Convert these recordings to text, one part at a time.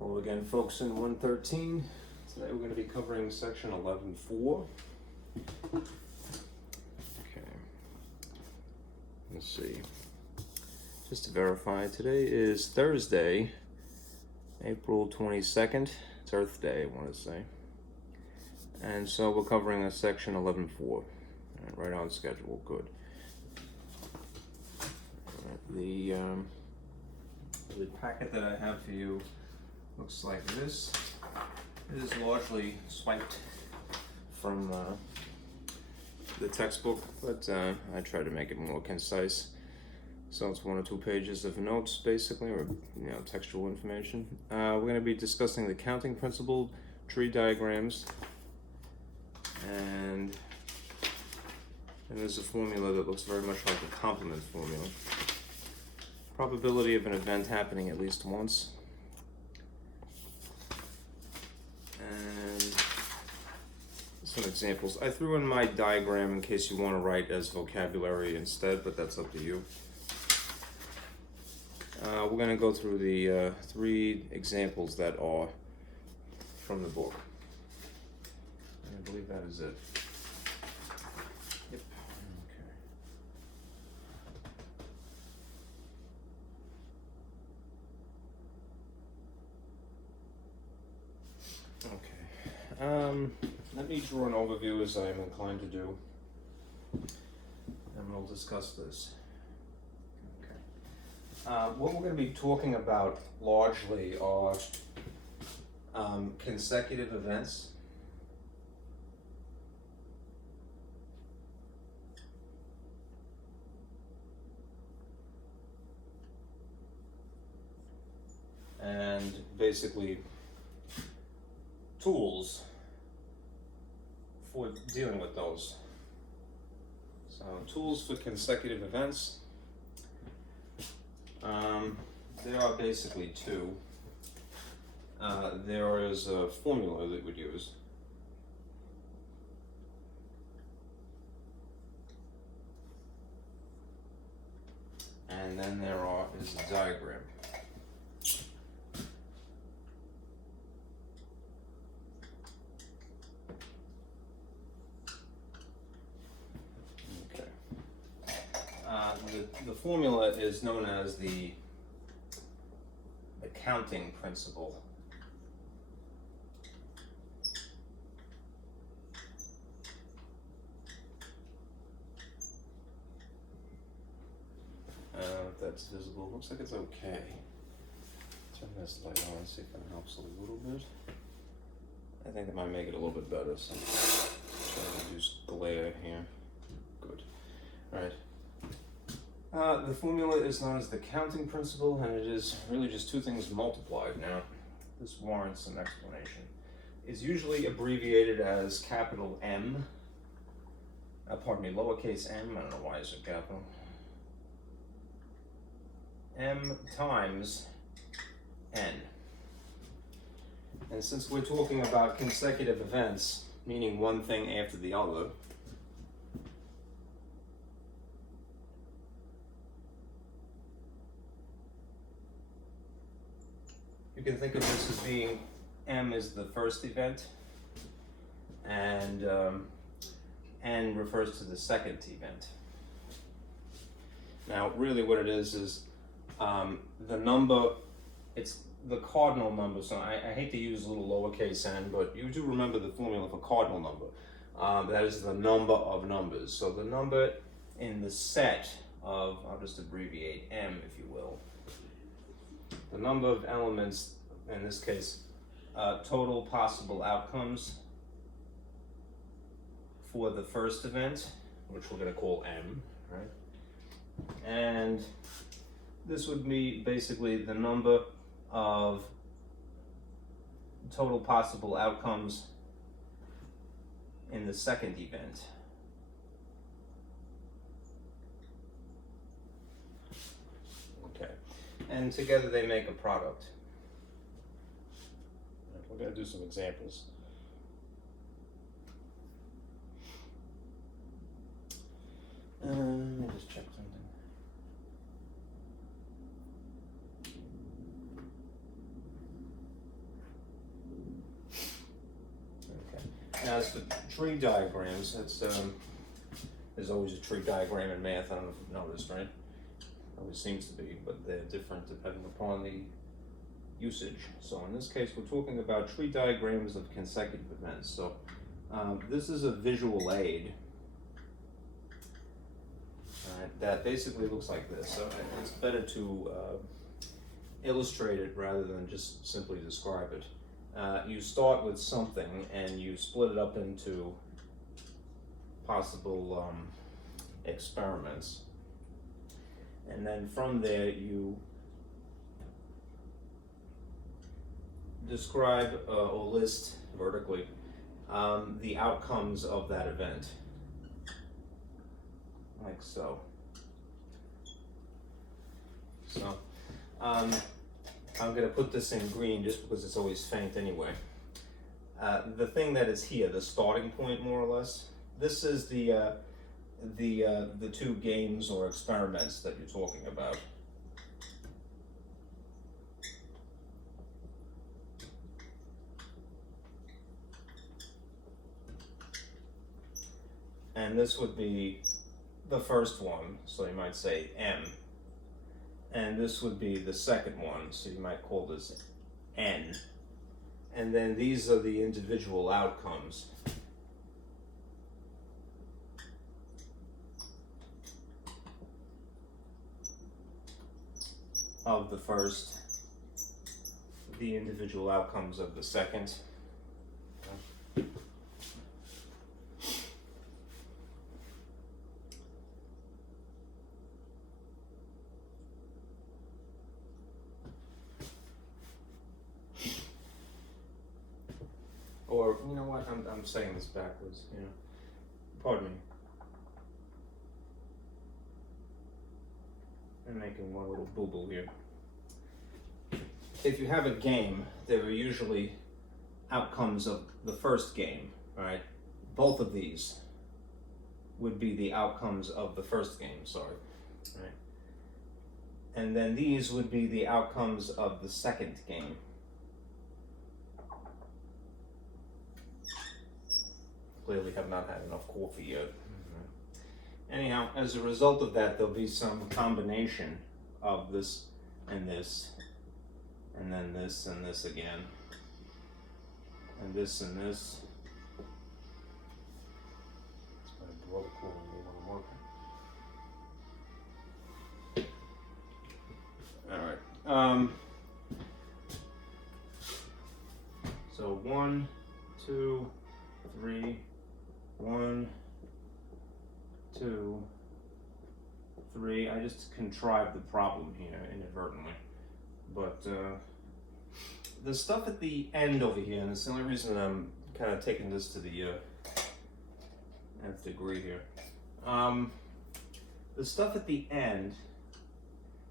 Hello again, folks, in 113. Today we're going to be covering section 11.4. Okay. Let's see. Just to verify, today is Thursday, April 22nd. It's Earth Day, I want to say. And so we're covering a section 11.4. Right on schedule. Good. The packet that I have for you looks like this. It is largely swiped from the textbook, but I try to make it more concise. So it's 1 or 2 pages of notes, basically, or textual information. We're going to be discussing the counting principle, tree diagrams, and there's a formula that looks very much like a complement formula. Probability of an event happening at least once. And some examples. I threw in my diagram in case you want to write as vocabulary instead, but that's up to you. We're going to go through the 3 examples that are from the book. And I believe that is it. Yep. Okay. Let me draw an overview as I am inclined to do, and we'll discuss this. What we're going to be talking about largely are consecutive events, and basically tools for dealing with those. So tools for consecutive events. There are basically 2. There is a formula that we'd use. And then there is a diagram. Okay. The formula is known as the counting principle. If that's visible, looks like it's okay. Turn this light on and see if that helps a little bit. I think that might make it a little bit better, so try to reduce glare here. Good. All right. The formula is known as the counting principle, and it is really just 2 things multiplied. Now, this warrants some explanation. It's usually abbreviated as capital M. Lowercase m. I don't know why it's a capital. M times n. And since we're talking about consecutive events, meaning one thing after the other, you can think of this as being M is the first event, and N refers to the second event. Now, really what it is the number, it's the cardinal number, so I hate to use a little lowercase n, but you do remember the formula for cardinal number. That is the number of numbers. So the number in the set of, I'll just abbreviate M, if you will, the number of elements, in this case, total possible outcomes for the first event, which we're going to call M, right? And this would be basically the number of total possible outcomes in the second event. Okay. And together they make a product. We're going to do some examples. Let me just check something. Now, as for tree diagrams, that's there's always a tree diagram in math. I don't know if you've noticed, right? Always seems to be, but they're different depending upon the usage. So in this case, we're talking about tree diagrams of consecutive events. So this is a visual aid that basically looks like this. So it's better to illustrate it rather than just simply describe it. You start with something and you split it up into possible experiments, and then from there you describe or list vertically the outcomes of that event, like so. So I'm going to put this in green just because it's always faint anyway. The thing that is here, the starting point more or less, this is the two games or experiments that you're talking about. And this would be the first one, so you might say M. And this would be the second one, so you might call this N. And then these are the individual outcomes. Of the first, the individual outcomes of the second. Or, you know what, I'm saying this backwards, you know, pardon me. I'm making one little boo-boo here. If you have a game, there are usually outcomes of the first game, right? Both of these would be the outcomes of the first game, sorry, right? And then these would be the outcomes of the second game. Clearly have not had enough coffee yet. Anyhow, as a result of that, there'll be some combination of this, and then this and this again, and this and this. It's going to blow the cool when I'm working. All right. So 1, 2, 3. 1, 2, 3. I just contrived the problem here inadvertently. But the stuff at the end over here, and it's the only reason I'm kind of taking this to the nth degree here. The stuff at the end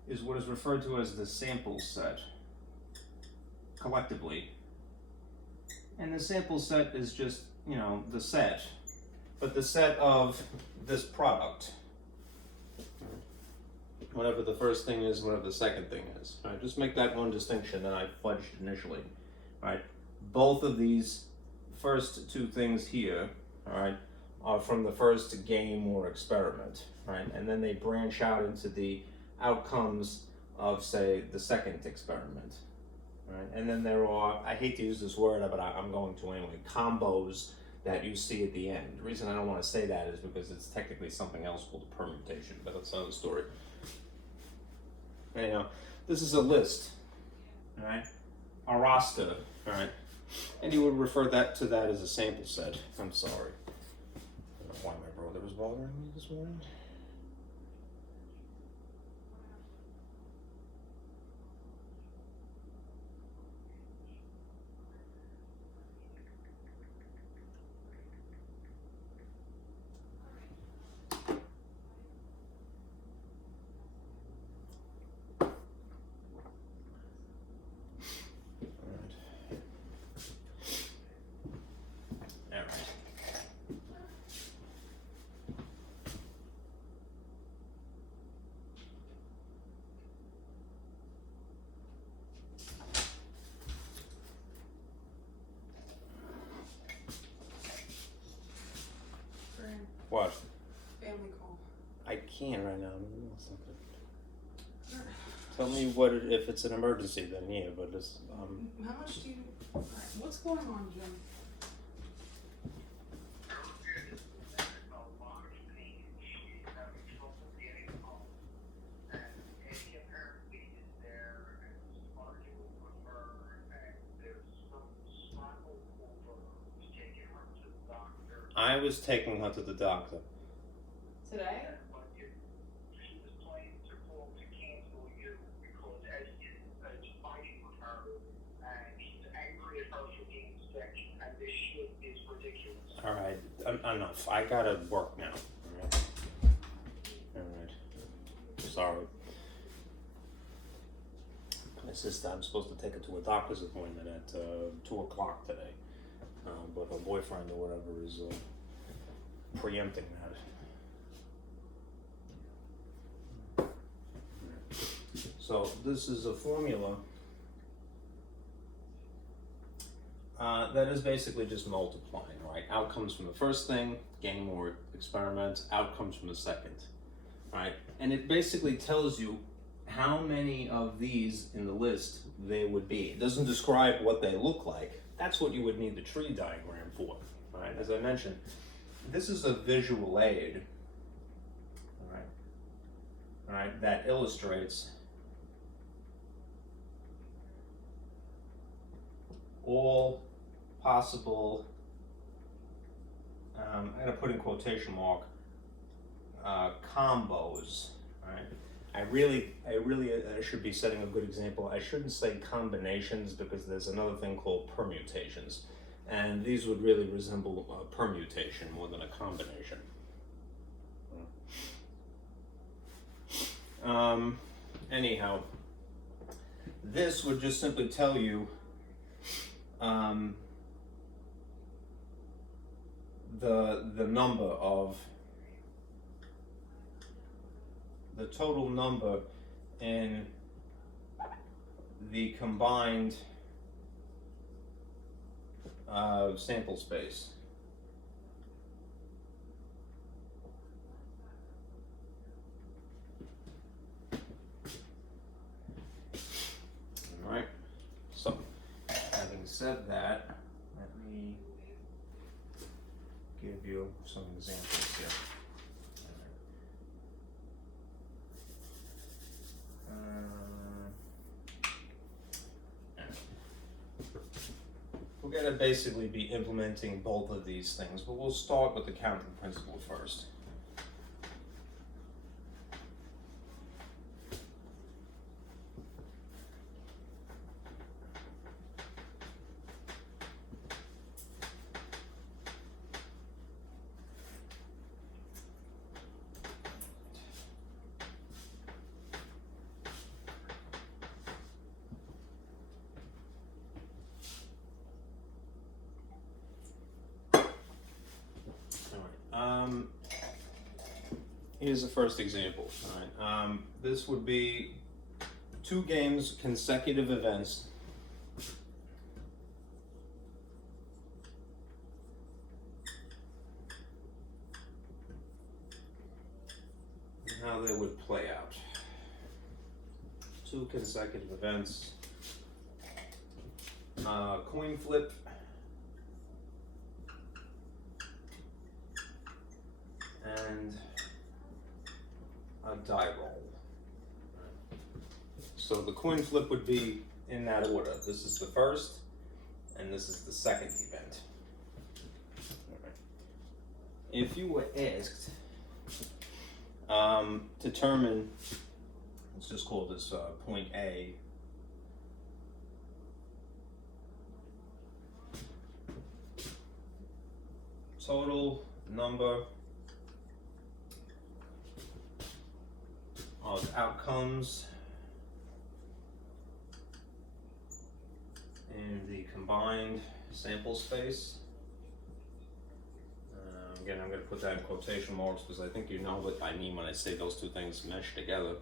is what is referred to as the sample set, collectively. And the sample set is just, you know, the set. But the set of this product, whatever the first thing is, whatever the second thing is, right? Just make that one distinction that I fudged initially, right? Both of these first two things here, all right, are from the first game or experiment, right? And then they branch out into the outcomes of, say, the second experiment, right? And then there are, I hate to use this word, but I'm going to anyway, combos that you see at the end. The reason I don't want to say that is because it's technically something else called a permutation, but that's another story. Anyhow, this is a list, all right? A roster, all right? And you would refer to that as a sample set. I'm sorry. I don't know why my brother was bothering me this morning. What? Family call. I can't right now. I'm in the middle of something. Tell me what if it's an emergency, then yeah, but it's How much do you? Alright, what's going on, Jim? I was taking her to the doctor. Today? She was planning to call to cancel you because Eddie is fighting with her and he's angry at her for being sick and this shit is ridiculous. Alright, enough. I gotta work now. Alright. Sorry. My sister, I'm supposed to take her to a doctor's appointment at 2 o'clock today. But her boyfriend or whatever is preempting that. So this is a formula that is basically just multiplying, right? Outcomes from the first thing, game or experiment, outcomes from the second, right? And it basically tells you how many of these in the list there would be. It doesn't describe what they look like. That's what you would need the tree diagram for, right? As I mentioned, this is a visual aid, all right, that illustrates all possible, I gotta put in quotation mark, combos, right? I should be setting a good example. I shouldn't say combinations because there's another thing called permutations. And these would really resemble a permutation more than a combination. Anyhow, this would just simply tell you the number of the total number in the combined sample space. All right, so having said that, let me give you some examples here. We're going to basically be implementing both of these things, but we'll start with the counting principle first. Here's the first example. All right. This would be 2 games, consecutive events. And how they would play out. 2 consecutive events. Coin flip. And a die roll. So the coin flip would be in that order. This is the first, and this is the second event. Right. If you were asked, determine, let's just call this point A, total number of outcomes in the combined sample space. Again, I'm going to put that in quotation marks because I think you know what I mean when I say those 2 things meshed together.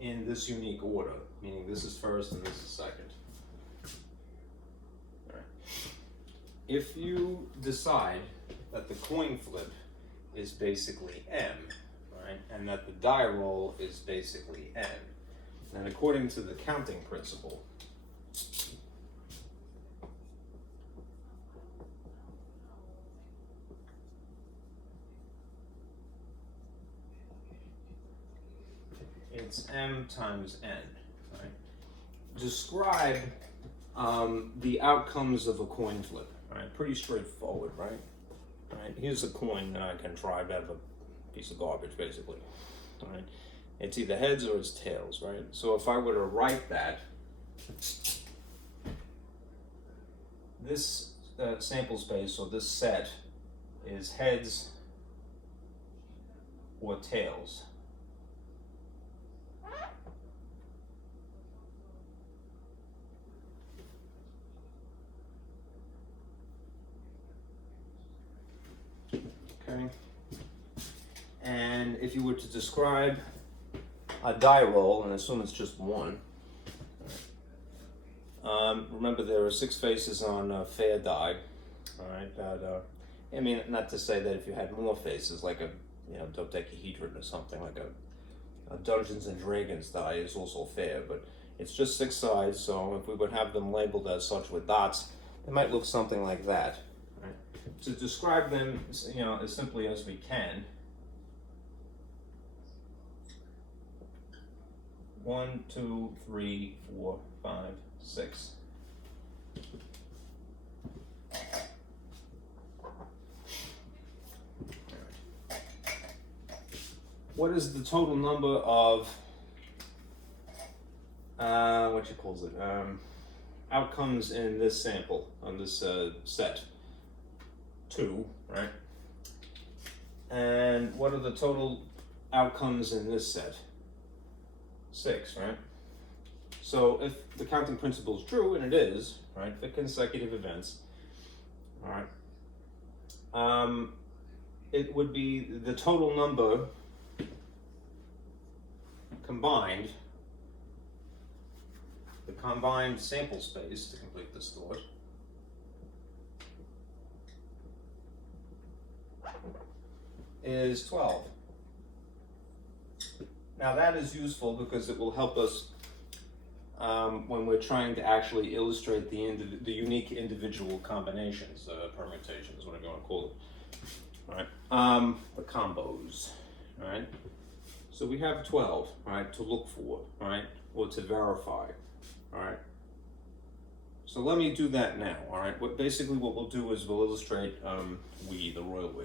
In this unique order, meaning this is first and this is second. All right. if you decide that the coin flip is basically M, right, and that the die roll is basically N, then according to the counting principle, it's M times N, right? Describe the outcomes of a coin flip, right? Pretty straightforward, right? Right, here's a coin that I contrived out of a piece of garbage, basically. Right, it's either heads or it's tails, right? So if I were to write that, this sample space or this set is heads or tails. Okay. And if you were to describe a die roll, and assume it's just one, remember there are 6 faces on a fair die. All right. That I mean, not to say that if you had more faces, like a dodecahedron or something, like a Dungeons and Dragons die is also fair, but it's just 6 sides. So if we would have them labeled as such with dots, it might look something like that. To describe them, as simply as we can, 1, 2, 3, 4, 5, 6. What is the total number of outcomes in this sample on this set? 2, right? And what are the total outcomes in this set? 6, right? So if the counting principle is true, and it is, right, for consecutive events, all right, it would be the total number combined, the combined sample space to complete this thought, is 12. Now that is useful because it will help us when we're trying to actually illustrate the unique individual combinations, permutations, whatever you want to call it. All right, the combos. All right, so we have 12, right, to look for, right, or to verify. All right. So let me do that now. All right. What we'll do is we'll illustrate the royal we.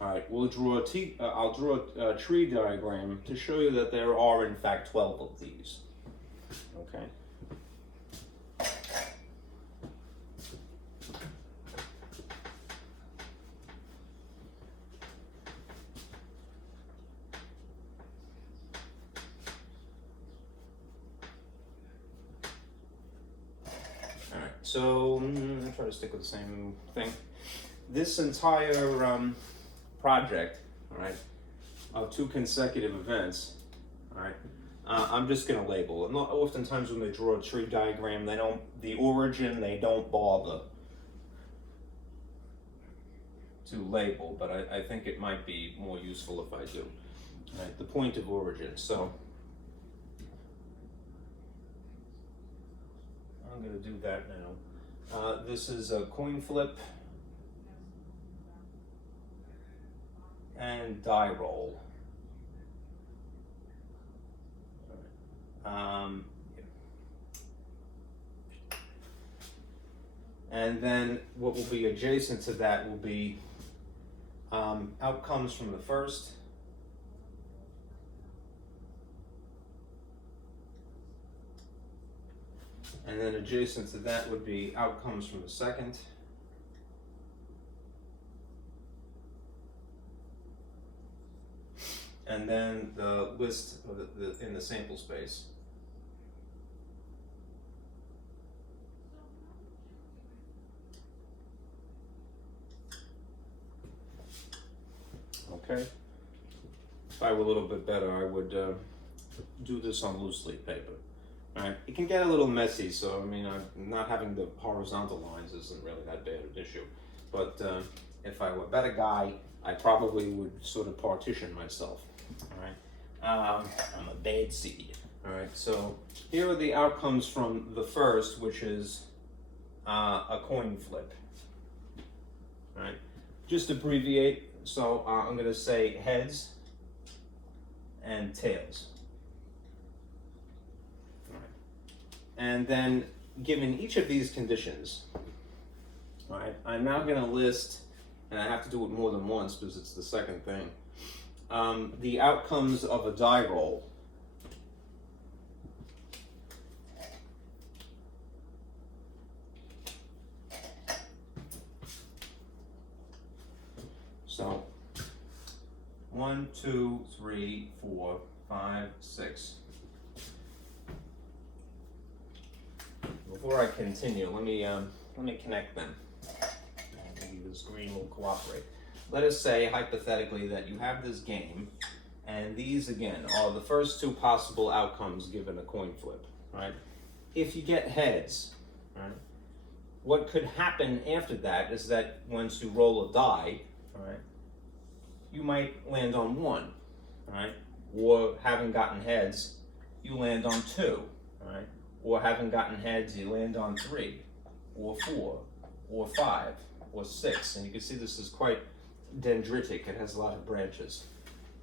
All right, we'll draw I'll draw a tree diagram to show you that there are in fact 12 of these. Okay. All right. So I'll try to stick with the same thing. This entire project, all right, of 2 consecutive events, all right, I'm just going to label. And oftentimes when they draw a tree diagram, the origin they don't bother to label, but I think it might be more useful if I do. All right, the point of origin. So I'm going to do that now. This is a coin flip and die roll. And then what will be adjacent to that will be outcomes from the first, and then adjacent to that would be outcomes from the second, and then the list of in the sample space. Okay. If I were a little bit better, I would do this on loose leaf paper. Right? It can get a little messy, so I mean, not having the horizontal lines isn't really that bad an issue. But if I were a better guy, I probably would sort of partition myself. All right, I'm a bad seed. All right, so here are the outcomes from the first, which is a coin flip. All right, just abbreviate. So I'm going to say heads and tails. And then, given each of these conditions, all right, I'm now going to list, and I have to do it more than once because it's the second thing, the outcomes of a die roll. So, 1, 2, 3, 4, 5, 6. Before I continue, let me connect them. Maybe this green will cooperate. Let us say, hypothetically, that you have this game, and these, again, are the first two possible outcomes given a coin flip, right? If you get heads, right, what could happen after that is that once you roll a die, right, you might land on 1, right? Or having gotten heads, you land on 2, right? Or having gotten heads, you land on 3, or 4, or 5, or 6. And you can see this is quite dendritic. It has a lot of branches,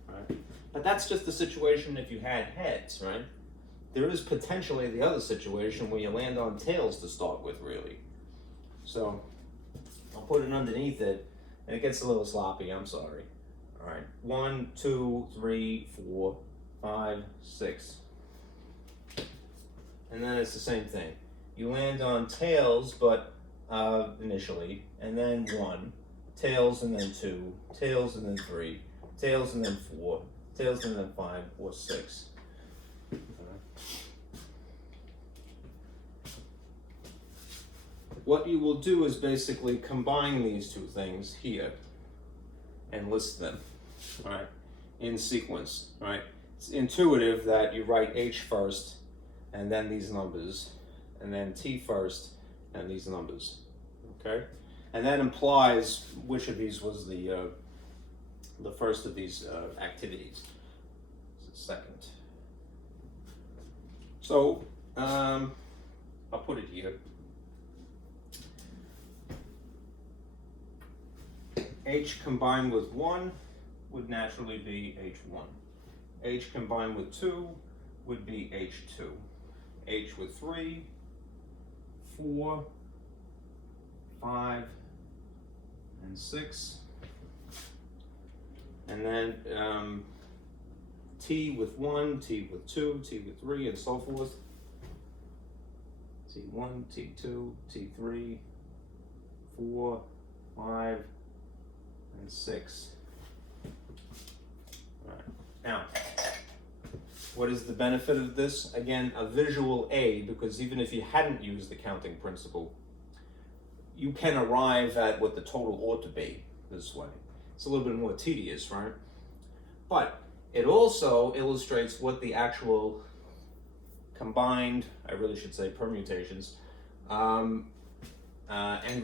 right? But that's just the situation if you had heads, right? There is potentially the other situation where you land on tails to start with, really. So I'll put it underneath it, and it gets a little sloppy, I'm sorry. All right, 1, 2, 3, 4, 5, 6. And then it's the same thing. You land on tails, but initially, and then 1, tails and then 2, tails and then 3, tails and then 4, tails and then 5 or 6. What you will do is basically combine these two things here and list them, all right, in sequence, right? It's intuitive that you write H first, and then these numbers, and then T first, and these numbers, okay? And that implies which of these was the first of these activities. It's the second. So, I'll put it here. H combined with 1 would naturally be H1. H combined with 2 would be H2. H with 3, 4, 5, and 6. And then T with 1, T with 2, T with 3, and so forth. T1, T2, T3, 4, 5, and 6. All right. Now, what is the benefit of this? Again, a visual aid, because even if you hadn't used the counting principle, you can arrive at what the total ought to be this way. It's a little bit more tedious, right? But it also illustrates what the actual combined, I really should say permutations, end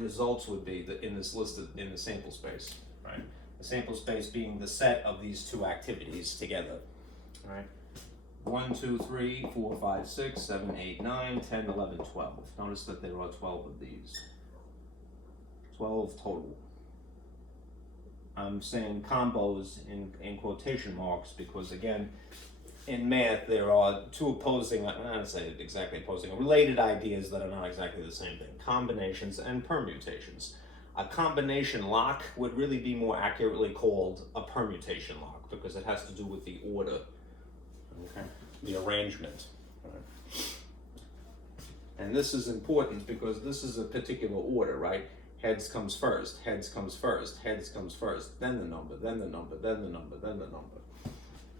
results would be in this list in the sample space, right? The sample space being the set of these two activities together, right? 1, 2, 3, 4, 5, 6, 7, 8, 9, 10, 11, 12. Notice that there are 12 of these. 12 total. I'm saying combos in quotation marks because, again, in math there are two opposing, I'm not going to say exactly opposing, related ideas that are not exactly the same thing. Combinations and permutations. A combination lock would really be more accurately called a permutation lock because it has to do with the order. Okay, the arrangement. Right. And this is important because this is a particular order, right? Heads comes first, heads comes first, heads comes first, then the number, then the number, then the number, then the number.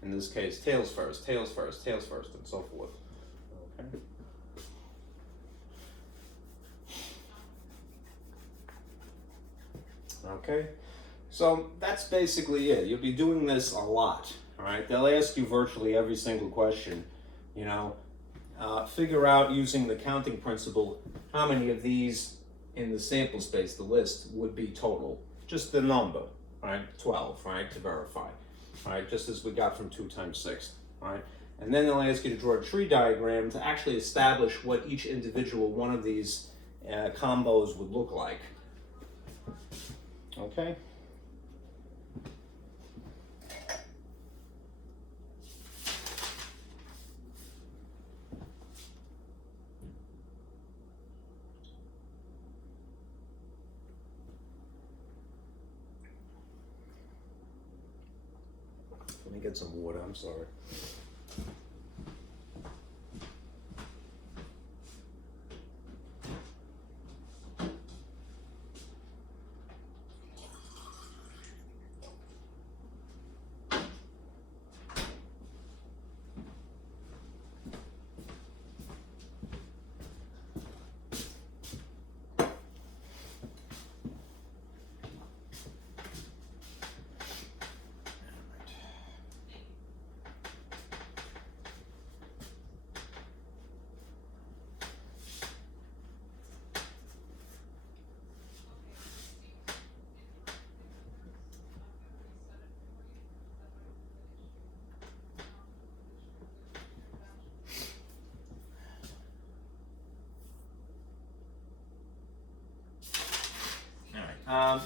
In this case, tails first, tails first, tails first, and so forth. Okay. Okay, so that's basically it. You'll be doing this a lot. All right, they'll ask you virtually every single question, you know, figure out using the counting principle how many of these in the sample space, the list, would be total. Just the number, right? 12, right, to verify. Right, just as we got from 2 times 6, right? And then they'll ask you to draw a tree diagram to actually establish what each individual one of these combos would look like. Okay? Let me get some water, I'm sorry.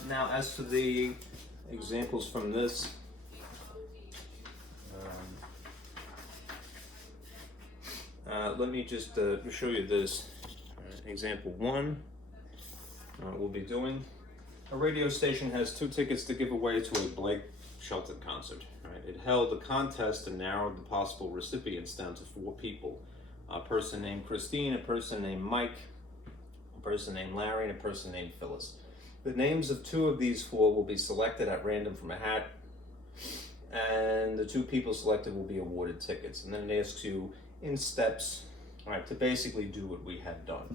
Now, as for the examples from this, let me just show you this. Example 1, we'll be doing. A radio station has 2 tickets to give away to a Blake Shelton concert. Right? It held a contest and narrowed the possible recipients down to 4 people. A person named Christine, a person named Mike, a person named Larry, and a person named Phyllis. The names of 2 of these 4 will be selected at random from a hat, and the 2 people selected will be awarded tickets. And then it asks you in steps, right, to basically do what we had done.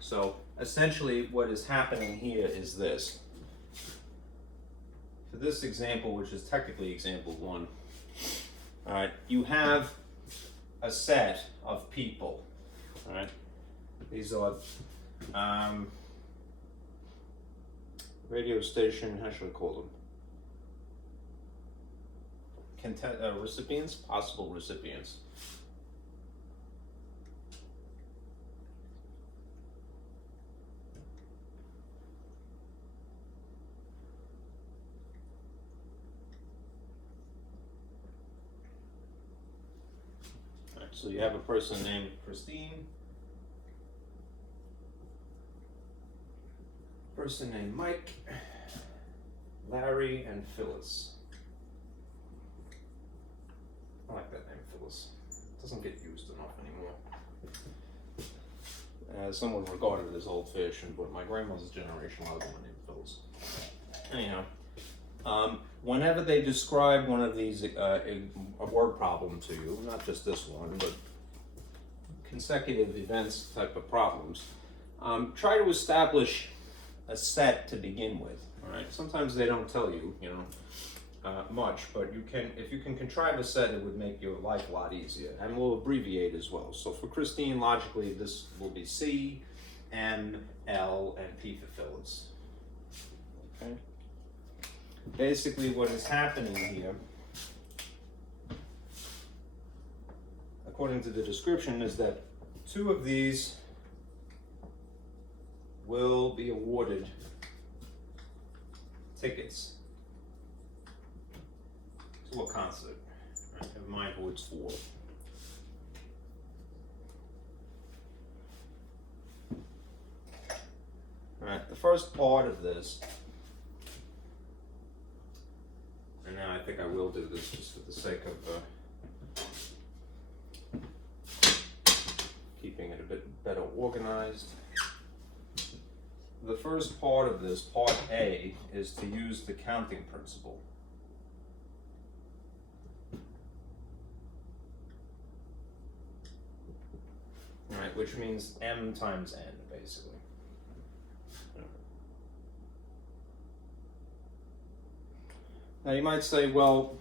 So essentially what is happening here is this. For this example, which is technically example 1, all right, you have a set of people, all right? These are radio station, how should I call them? Recipients, possible recipients. All right, so you have a person named Christine, person named Mike, Larry, and Phyllis. I like that name, Phyllis. It doesn't get used enough anymore. Some would regard it as old-fashioned, but my grandmother's generation, a lot of them were named Phyllis. Anyhow, whenever they describe one of these, a word problem to you, not just this one, but consecutive events type of problems, try to establish a set to begin with. All right. Sometimes they don't tell you, much, but you can, if you can contrive a set, it would make your life a lot easier, and we'll abbreviate as well. So for Christine, logically, this will be C, M, L, and P for Phyllis. Okay. Basically, what is happening here, according to the description, is that 2 of these will be awarded tickets to a concert. Right? Have in mind who it's for. Alright, the first part of this, and now I think I will do this just for the sake of keeping it a bit better organized. The first part of this, part A, is to use the counting principle. All right, which means M times N, basically. Now you might say, well,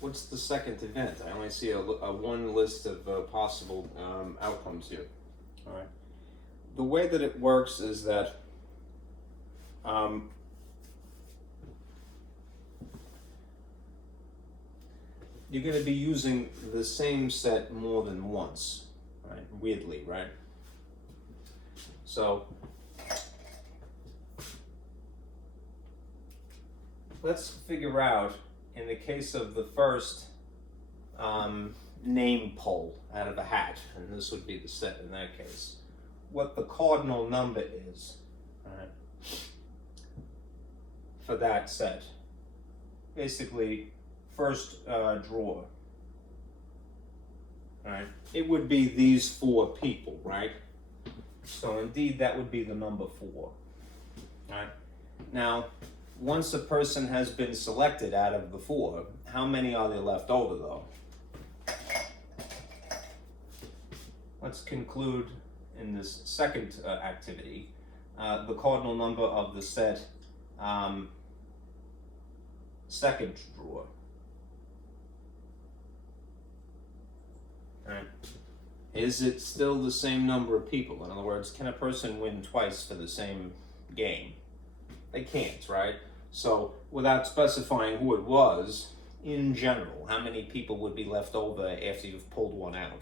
what's the second event? I only see a one list of possible outcomes here. All right. The way that it works is that you're going to be using the same set more than once, right? Weirdly, right? So let's figure out, in the case of the first name pull out of a hat, and this would be the set in that case, what the cardinal number is, right, for that set. Basically, first drawer. Right? It would be these 4 people, right? So indeed, that would be the number 4. Right? Now, once a person has been selected out of the 4, how many are there left over, though? Let's conclude in this second activity, the cardinal number of the set second drawer. Right. Is it still the same number of people? In other words, can a person win twice for the same game? They can't, right? So without specifying who it was, in general, how many people would be left over after you've pulled one out?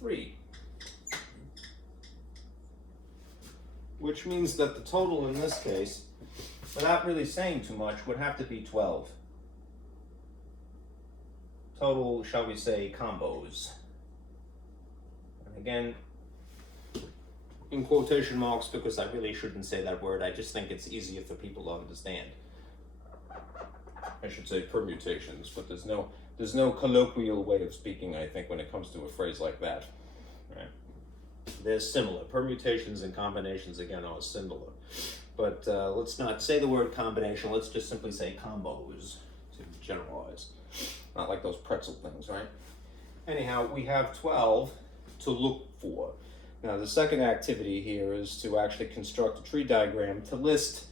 3. Which means that the total in this case, without really saying too much, would have to be 12. Total, shall we say, combos. And again, in quotation marks, because I really shouldn't say that word, I just think it's easier for people to understand. I should say permutations, but there's no colloquial way of speaking, I think, when it comes to a phrase like that. Right? They're similar. Permutations and combinations, again, are similar. But let's not say the word combination, let's just simply say combos to generalize. Not like those pretzel things, right? Anyhow, we have 12 to look for. Now, the second activity here is to actually construct a tree diagram to list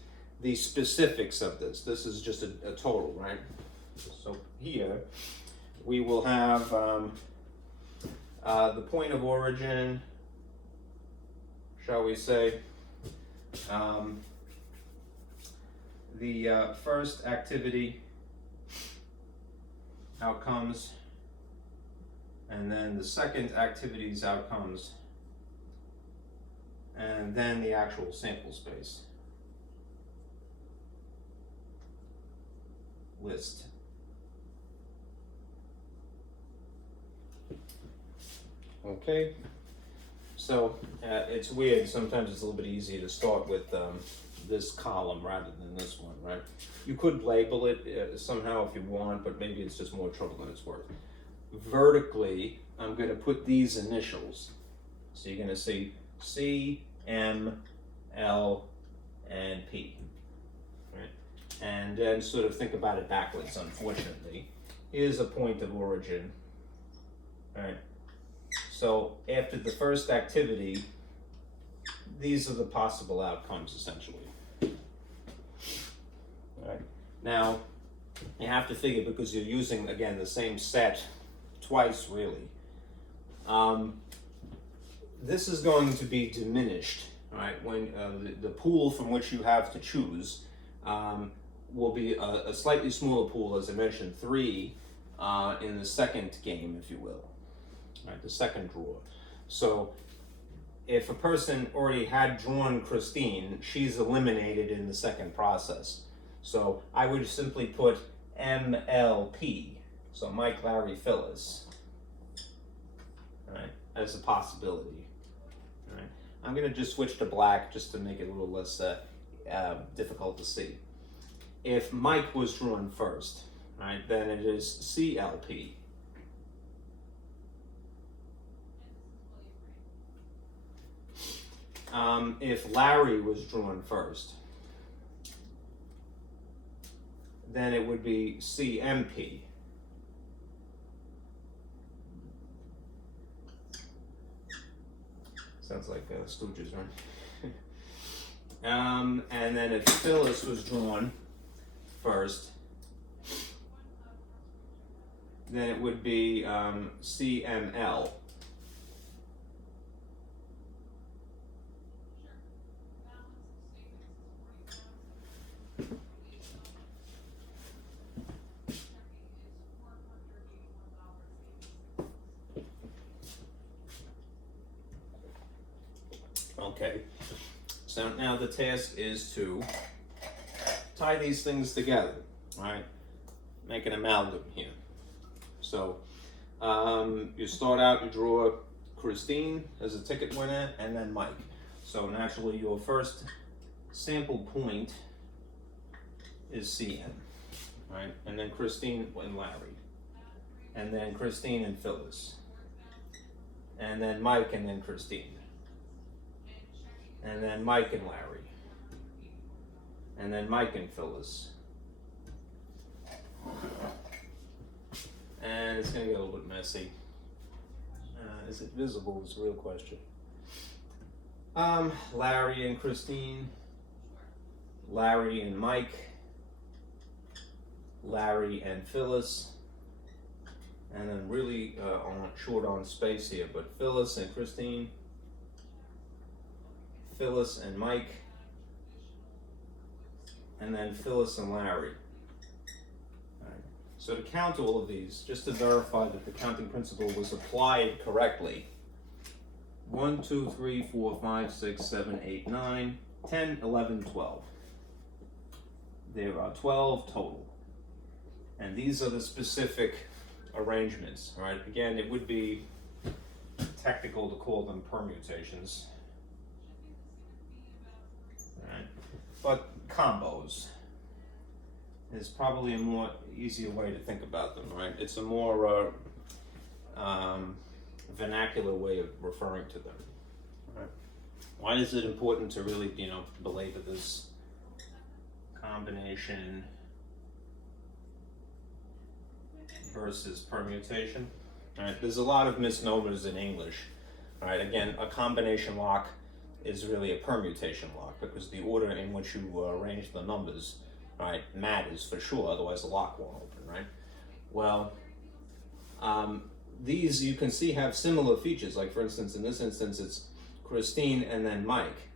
the specifics of this. This is just a total, right? So here, we will have the point of origin, shall we say, the first activity outcomes, and then the second activity's outcomes, and then the actual sample space list. Okay, so it's weird, sometimes it's a little bit easier to start with this column rather than this one, right? You could label it somehow if you want, but maybe it's just more trouble than it's worth. Vertically, I'm going to put these initials. So you're going to see C, M, L, and P. Right? And then sort of think about it backwards, unfortunately. Here's a point of origin. All right. So after the first activity, these are the possible outcomes, essentially. All right. Now, you have to figure, because you're using, again, the same set twice, really. This is going to be diminished, right? When the pool from which you have to choose will be a slightly smaller pool, as I mentioned, 3 in the second game, if you will, right? The second drawer. So if a person already had drawn Christine, she's eliminated in the second process. So I would simply put MLP, so Mike, Larry, Phyllis, right, as a possibility. Right. I'm going to just switch to black just to make it a little less difficult to see. If Mike was drawn first, right, then it is CLP. If Larry was drawn first, then it would be CMP. Sounds like Stooges, right? And then if Phyllis was drawn first, then it would be CML. Okay, so now the task is to tie these things together, right? Make an amalgam here. So you start out, you draw Christine as a ticket winner, and then Mike. So naturally your first sample point is CN, right? And then Christine and Larry. And then Christine and Phyllis. And then Mike and then Christine. And then Mike and Larry. And then Mike and Phyllis. And it's going to get a little bit messy. Is it visible is the real question. Larry and Christine. Larry and Mike. Larry and Phyllis. And then really short on space here, but Phyllis and Christine. Phyllis and Mike, and then Phyllis and Larry. All right. So to count all of these, just to verify that the counting principle was applied correctly, 1, 2, 3, 4, 5, 6, 7, 8, 9, 10, 11, 12. There are 12 total. And these are the specific arrangements, all right? Again, it would be technical to call them permutations. But combos is probably a more easier way to think about them, right? It's a more vernacular way of referring to them, right? Why is it important to really, belabor this combination versus permutation? All right, there's a lot of misnomers in English. All right, again, a combination lock is really a permutation lock because the order in which you arrange the numbers, right, matters for sure, otherwise the lock won't open, right? Well, these you can see have similar features, like for instance, in this instance, it's Christine and then Mike.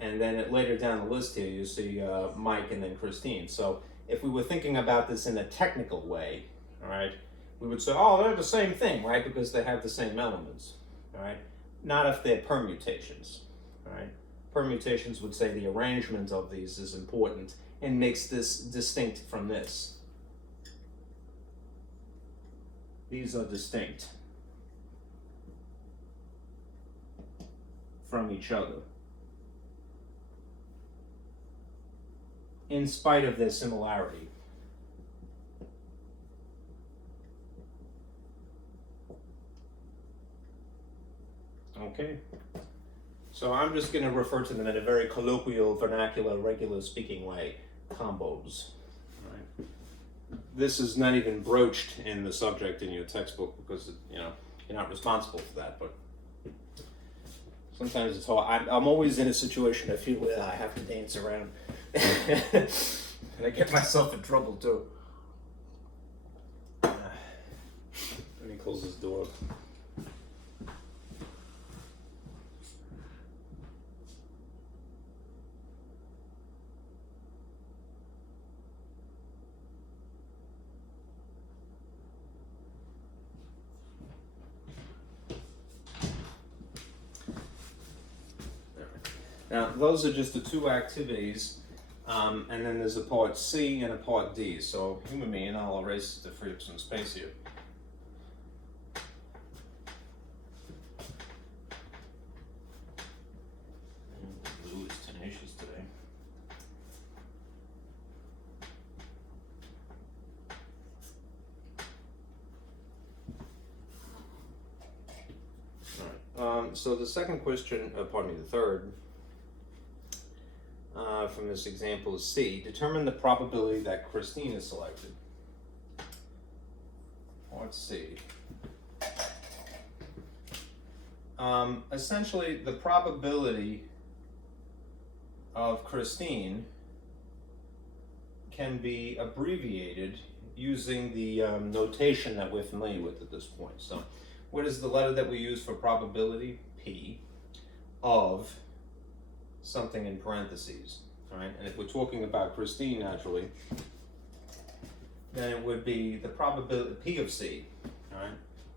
And then later down the list here, you see Mike and then Christine. So if we were thinking about this in a technical way, all right, we would say, oh, they're the same thing, right, because they have the same elements, all right? Not if they're permutations, right? Permutations would say the arrangement of these is important and makes this distinct from this. These are distinct from each other in spite of their similarity. Okay, so I'm just going to refer to them in a very colloquial, vernacular, regular speaking way, combos. Right? This is not even broached in the subject in your textbook because, you're not responsible for that, but sometimes it's hard. I'm always in a situation I feel where I have to dance around and I get myself in trouble too. Let me close this door. Now, those are just the two activities, and then there's a part C and a part D. So humor me and I'll erase to free up some space here. Blue is tenacious today. All right. So the second question, pardon me, the third, from this example is C. Determine the probability that Christine is selected. Part C. Essentially, the probability of Christine can be abbreviated using the notation that we're familiar with at this point. So what is the letter that we use for probability? P of something in parentheses, right? And if we're talking about Christine, naturally, then it would be the probability, P of C, all right?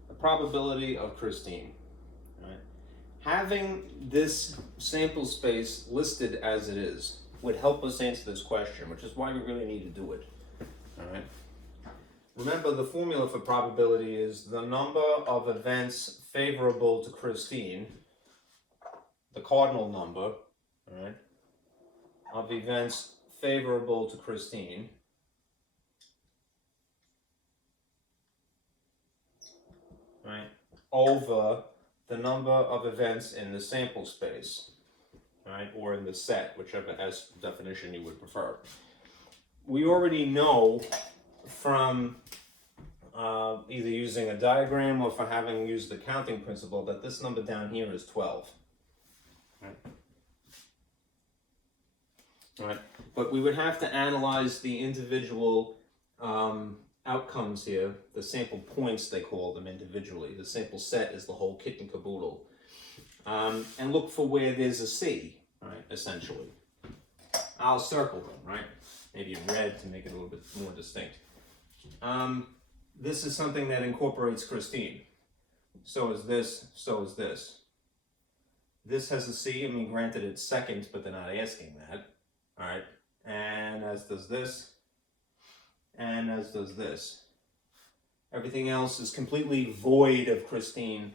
The probability of Christine, all right? Having this sample space listed as it is would help us answer this question, which is why we really need to do it, all right? Remember, the formula for probability is the number of events favorable to Christine, the cardinal number, all right, of events favorable to Christine, right, over the number of events in the sample space, right, or in the set, whichever S definition you would prefer. We already know from either using a diagram or for having used the counting principle that this number down here is 12. Right. All right. But we would have to analyze the individual outcomes here, the sample points they call them individually. The sample set is the whole kit and caboodle. And look for where there's a C, right, essentially. I'll circle them, right? Maybe in red to make it a little bit more distinct. This is something that incorporates Christine. So is this, so is this. This has a C, I mean, granted it's second, but they're not asking that. All right, and as does this, and as does this. Everything else is completely void of Christine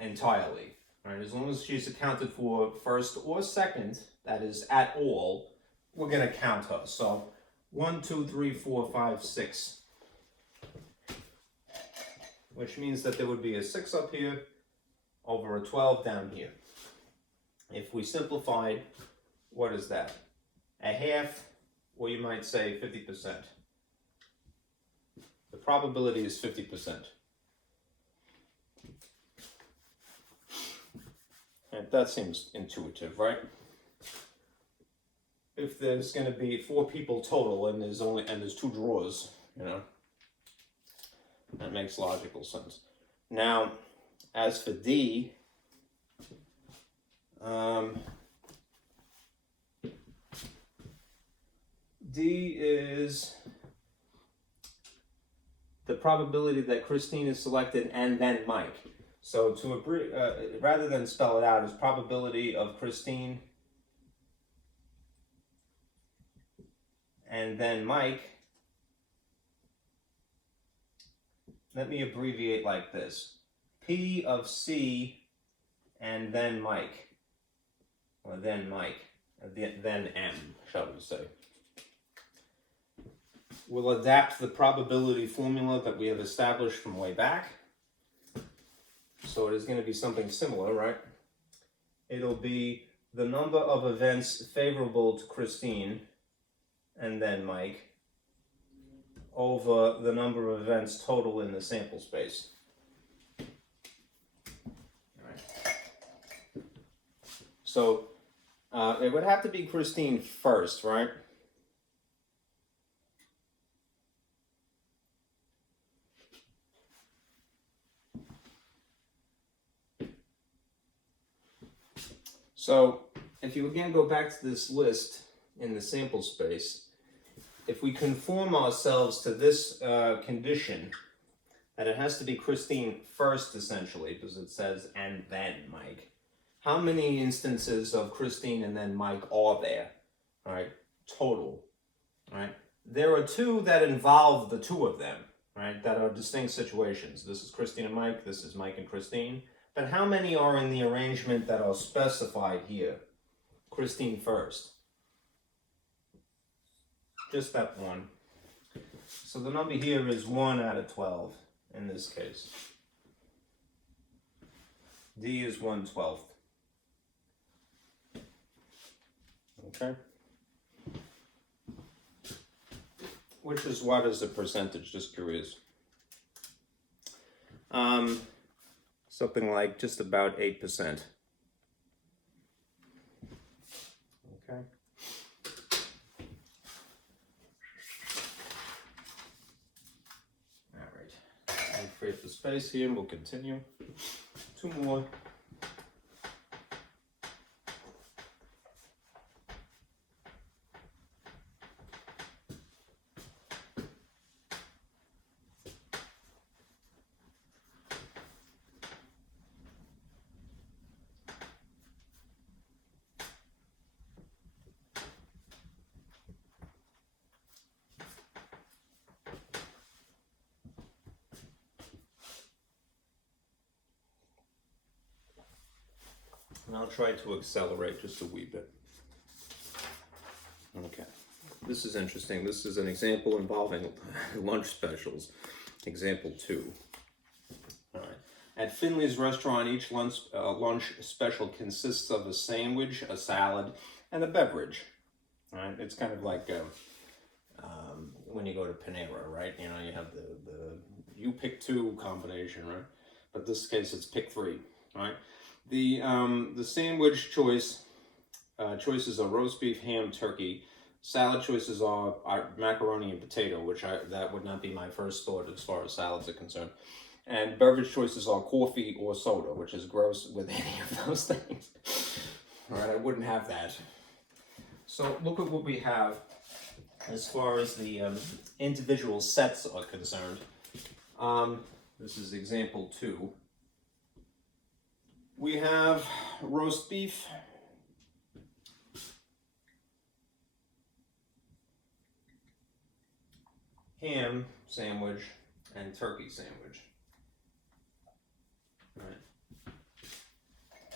entirely. All right, as long as she's accounted for first or second, that is at all, we're gonna count her. So 1, 2, 3, 4, 5, 6. Which means that there would be a 6 up here over a 12 down here. If we simplified, what is that? A half, or you might say 50%. The probability is 50%. And that seems intuitive, right? If there's going to be 4 people total and there's 2 drawers, you know, that makes logical sense. Now, as for D, D is the probability that Christine is selected and then Mike. So to agree, rather than spell it out, is probability of Christine and then Mike. Let me abbreviate like this. P of C and then Mike. Or then Mike. Then M, shall we say. We'll adapt the probability formula that we have established from way back. So it is going to be something similar, right? It'll be the number of events favorable to Christine and then Mike over the number of events total in the sample space. All right. So it would have to be Christine first, right? So if you again go back to this list in the sample space, if we conform ourselves to this condition, that it has to be Christine first, essentially, because it says, and then Mike. How many instances of Christine and then Mike are there? All right, total. All right, there are 2 that involve the 2 of them, right, that are distinct situations. This is Christine and Mike, this is Mike and Christine. But how many are in the arrangement that are specified here? Christine first. Just that 1. So the number here is 1 out of 12 in this case. D is 1/12. Okay. Which is what as a percentage? Just curious. Something like just about 8%. Okay. space here and we'll continue. 2 more. And I'll try to accelerate just a wee bit. Okay, this is interesting. This is an example involving lunch specials. Example 2. All right. At Finley's restaurant, each lunch special consists of a sandwich, a salad, and a beverage. All right, it's kind of like when you go to Panera, right? You know, you have the you pick 2 combination, right? But in this case, it's pick 3, right? The sandwich choices are roast beef, ham, turkey. Salad choices are macaroni and potato, which that would not be my first thought as far as salads are concerned. And beverage choices are coffee or soda, which is gross with any of those things. All right, I wouldn't have that. So look at what we have as far as the individual sets are concerned. This is example 2. We have roast beef, ham sandwich, and turkey sandwich. All right.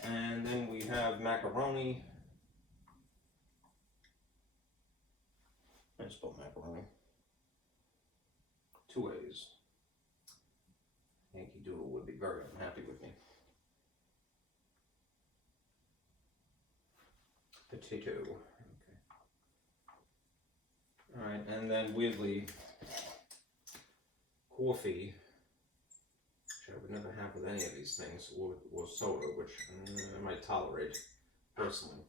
And then we have macaroni. I spelled macaroni. 2 A's. Yankee Doodle would be very unhappy with me. Potato. Okay. All right, and then weirdly, coffee, which I would never have with any of these things, or soda, which I might tolerate personally.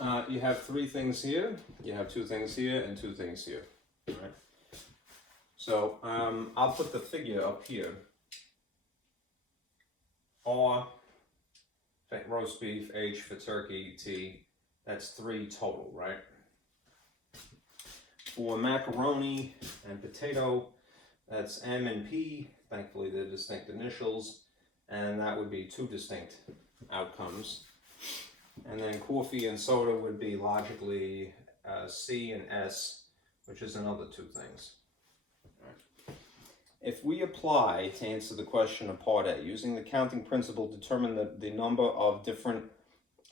All right. You have 3 things here. You have 2 things here and 2 things here. All right. So I'll put the figure up here. R. Roast beef, H for turkey, T, that's 3 total, right? For macaroni and potato, that's M and P, thankfully they're distinct initials, and that would be 2 distinct outcomes. And then coffee and soda would be logically C and S, which is another 2 things. If we apply, to answer the question of part A, using the counting principle, determine the number of different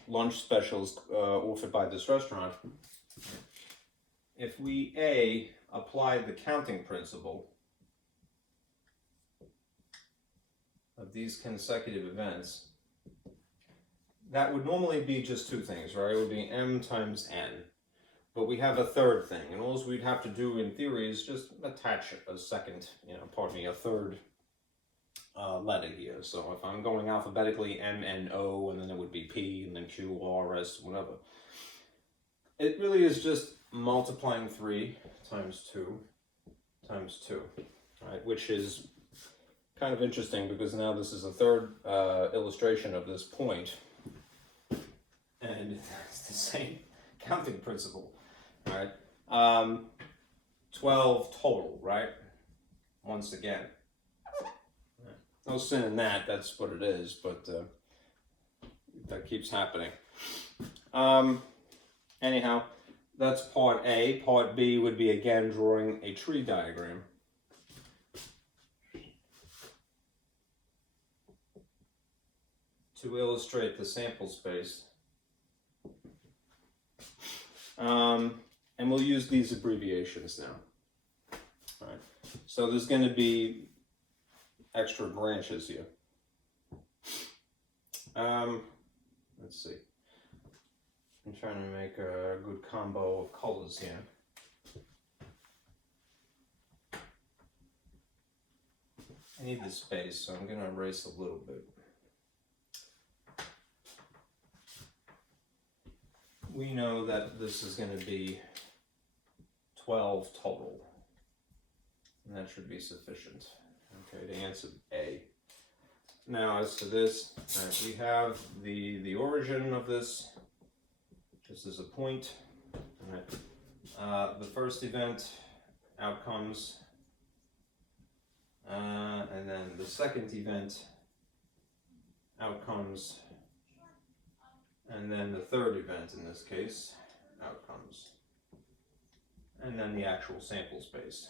lunch specials offered by this restaurant. If we, A, apply the counting principle of these consecutive events, that would normally be just 2 things, right? It would be M times N. But we have a 3rd thing, and all we'd have to do in theory is just attach a second, a 3rd letter here. So if I'm going alphabetically, M, N, O, and then it would be P, and then Q, R, S, whatever. It really is just multiplying 3 times 2 times 2, right? Which is kind of interesting because now this is a 3rd illustration of this point, and it's the same counting principle. Right, 12 total, right? Once again, no sin in that. That's what it is, but that keeps happening. Anyhow, that's part A. Part B would be again drawing a tree diagram. To illustrate the sample space. And we'll use these abbreviations now. All right. So there's going to be extra branches here. Let's see. I'm trying to make a good combo of colors here. I need the space, so I'm going to erase a little bit. We know that this is going to be 12 total, and that should be sufficient. Okay, they answered A. Now, as to this, we have the origin of this. This is a point. The first event, outcomes, and then the second event, outcomes, and then the third event in this case, outcomes, and then the actual sample space.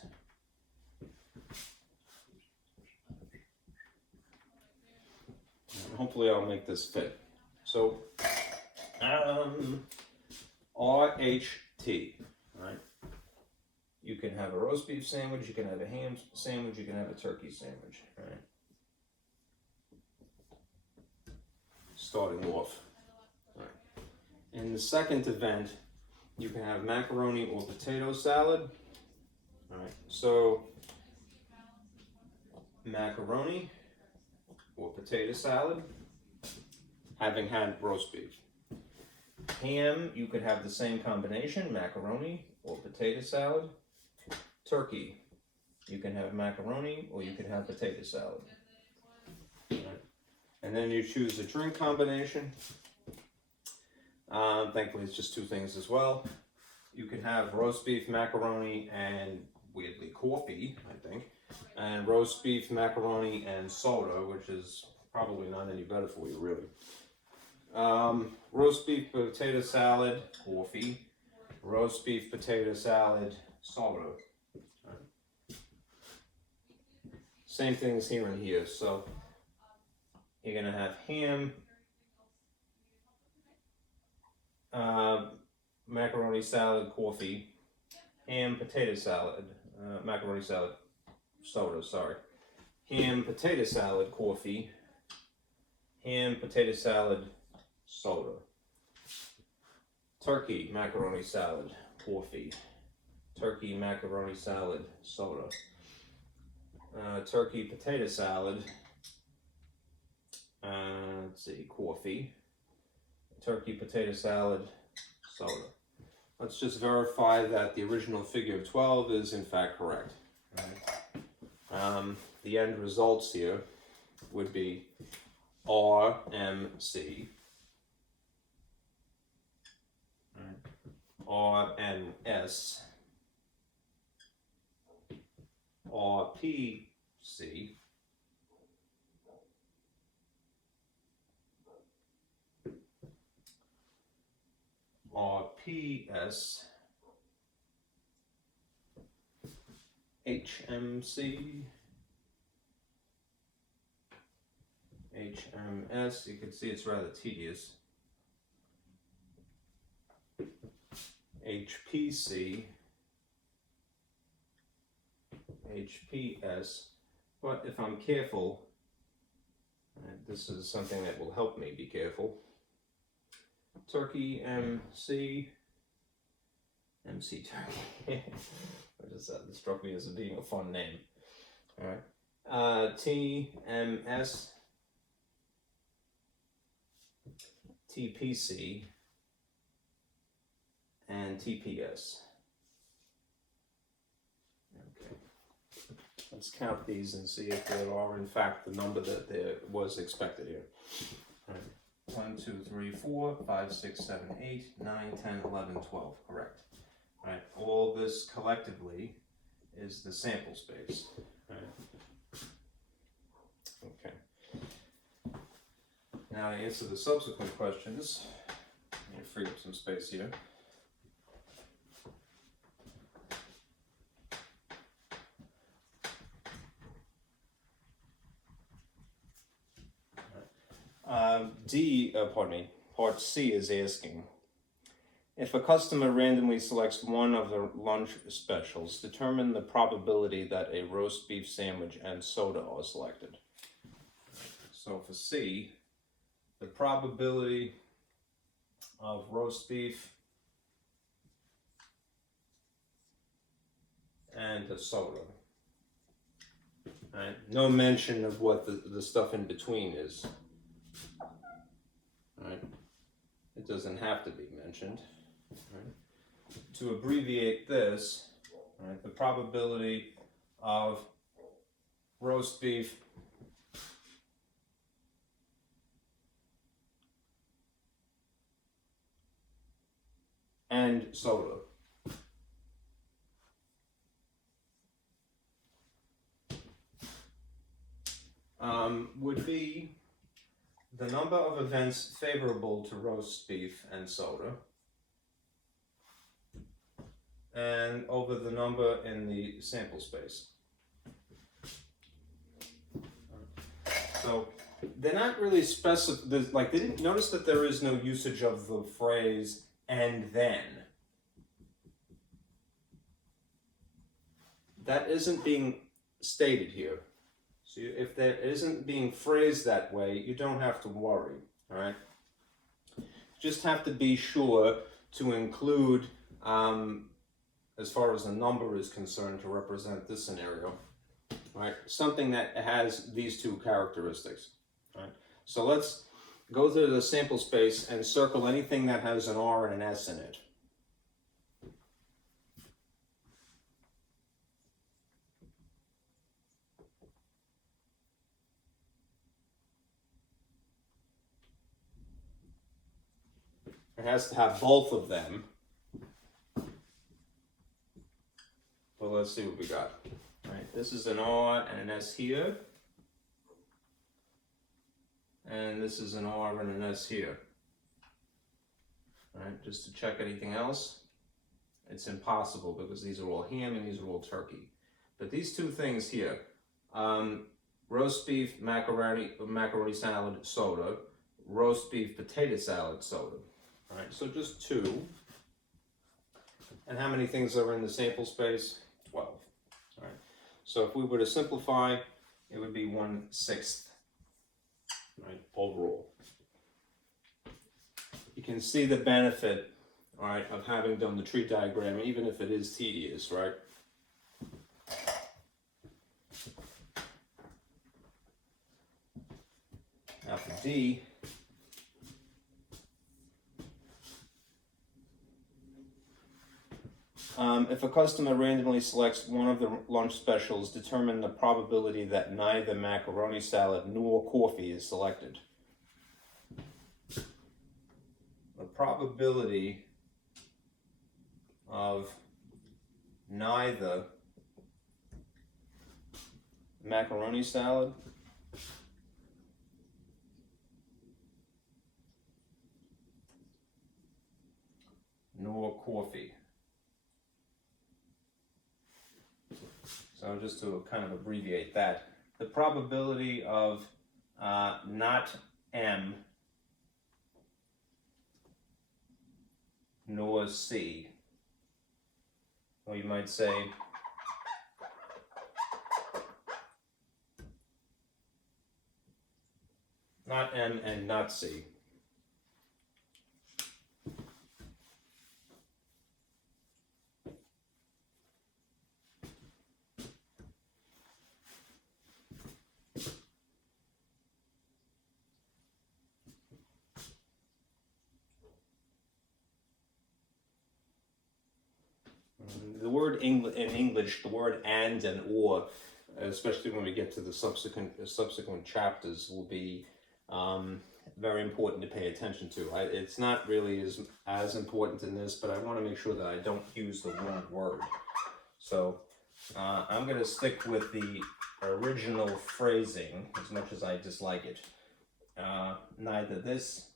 And hopefully I'll make this fit. So, RHT, right? You can have a roast beef sandwich, you can have a ham sandwich, you can have a turkey sandwich, right? Starting off. Right. In the second event, you can have macaroni or potato salad. All right. So, macaroni or potato salad, having had roast beef. Ham, you could have the same combination, macaroni or potato salad. Turkey, you can have macaroni or you can have potato salad. Right. And then you choose a drink combination. Thankfully, it's just two things as well. You can have roast beef, macaroni, and weirdly coffee, I think. And roast beef, macaroni, and soda, which is probably not any better for you, really. Roast beef, potato salad, coffee. Roast beef, potato salad, soda. Same things here and here. So you're gonna have ham, macaroni salad, coffee, ham, potato salad, macaroni salad, soda, sorry. Ham, potato salad, coffee, ham, potato salad, soda. Turkey, macaroni salad, coffee. Turkey, macaroni salad, soda. Turkey, potato salad, let's see, coffee. Turkey, potato salad, soda. Let's just verify that the original figure of 12 is in fact correct. Right. The end results here would be RMC, RMS, RPC, RPS, HMC, HMS, you can see it's rather tedious, HPC, HPS, but if I'm careful, and this is something that will help me be careful, Turkey MC, MC Turkey, what is that? It struck me as being a fun name. All right, TMS, TPC, and TPS. Okay. Let's count these and see if they are in fact the number that there was expected here. All right. 1, 2, 3, 4, 5, 6, 7, 8, 9, 10, 11, 12. Correct. All right. All this collectively is the sample space. All right. Okay. Now to answer the subsequent questions, I'm going to free up some space here. Part C is asking, if a customer randomly selects one of the lunch specials, determine the probability that a roast beef sandwich and soda are selected. So for C, the probability of roast beef and a soda. Right? No mention of what the stuff in between is. Right? It doesn't have to be mentioned. Right? To abbreviate this, right, the probability of roast beef, and soda. Would be the number of events favorable to roast beef and soda, and over the number in the sample space. So they're not really specific, like they didn't notice that there is no usage of the phrase "and then." That isn't being stated here. So if that isn't being phrased that way, you don't have to worry, all right? Just have to be sure to include, as far as the number is concerned, to represent this scenario, right? Something that has these two characteristics, right? So let's go through the sample space and circle anything that has an R and an S in it. It has to have both of them. Well, let's see what we got. All right, this is an R and an S here. And this is an R and an S here. All right, just to check anything else. It's impossible because these are all ham and these are all turkey. But these two things here, roast beef, macaroni salad, soda, roast beef, potato salad, soda. All right, so just two. And how many things are in the sample space? 12. All right, so if we were to simplify, it would be 1/6, right, overall. You can see the benefit, all right, of having done the tree diagram, even if it is tedious, right? Now for D, if a customer randomly selects one of the lunch specials, determine the probability that neither macaroni salad nor coffee is selected. The probability of neither macaroni salad nor coffee. So just to kind of abbreviate that, the probability of not M nor C, or you might say not M and not C. The word in English, the word and or, especially when we get to the subsequent chapters, will be very important to pay attention to. It's not really as important in this, but I want to make sure that I don't use the wrong word. So I'm going to stick with the original phrasing as much as I dislike it. Neither this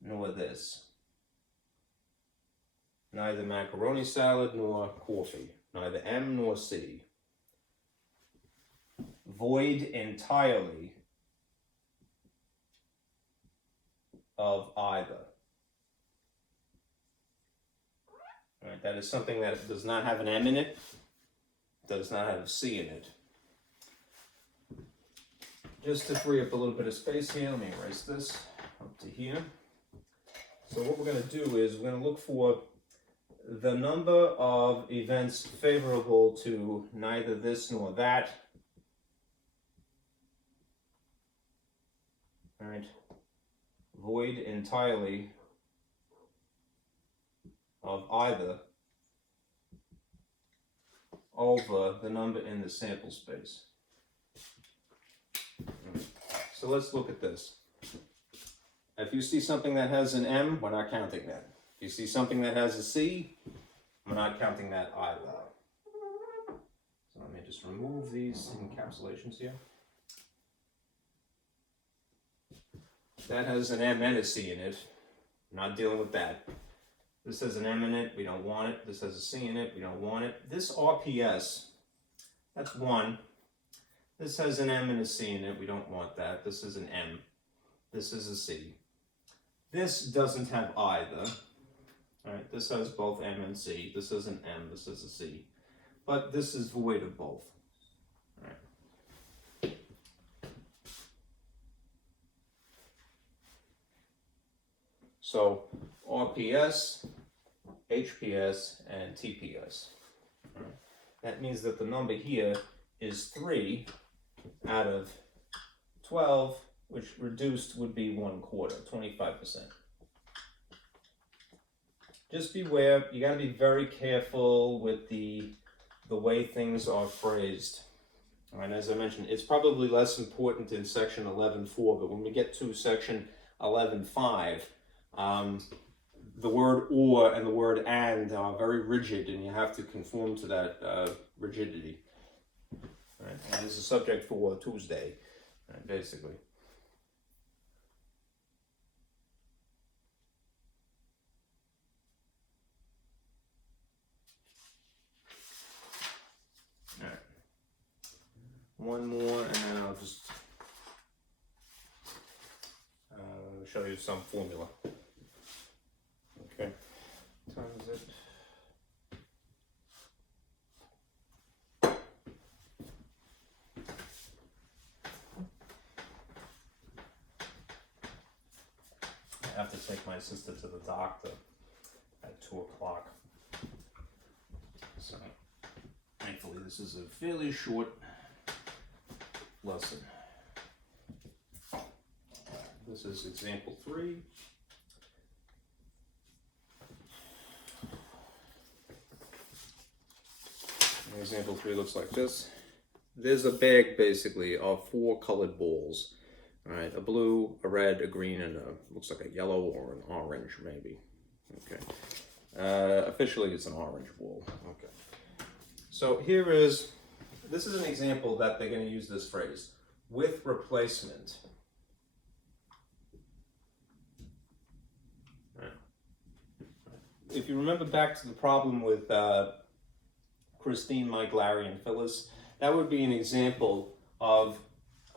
nor this. Neither macaroni salad nor coffee. Neither M nor C. Void entirely of either. All right, that is something that does not have an M in it, does not have a C in it. Just to free up a little bit of space here, let me erase this up to here. So what we're going to do is we're going to look for the number of events favorable to neither this nor that. All right, void entirely of either. over the number in the sample space. So let's look at this. If you see something that has an M, we're not counting that. If you see something that has a C, we're not counting that either. So let me just remove these encapsulations here. That has an M and a C in it. I'm not dealing with that. This has an M in it, we don't want it. This has a C in it, we don't want it. This RPS, that's 1. This has an M and a C in it, we don't want that. This is an M. This is a C. This doesn't have either. All right, this has both M and C. This is an M, this is a C. But this is void of both. All right. So RPS, HPS, and TPS. All right. That means that the number here is 3 out of 12, which reduced would be 1/4, 25%. Just beware, you gotta be very careful with the way things are phrased. All right, as I mentioned, it's probably less important in section 11.4, but when we get to section 11.5, the word or and the word and are very rigid, and you have to conform to that rigidity. All right, and this is a subject for Tuesday, right, basically. All right, one more, and then I'll just show you some formula. Okay, what time is it? I have to take my sister to the doctor at 2 o'clock. So, thankfully, this is a fairly short lesson. This is example 3. And example 3 looks like this. There's a bag basically of 4 colored balls. All right, a blue, a red, a green, and looks like a yellow or an orange maybe. Okay. Officially it's an orange ball. Okay. So this is an example that they're going to use this phrase, with replacement. If you remember back to the problem with Christine, Mike, Larry, and Phyllis, that would be an example of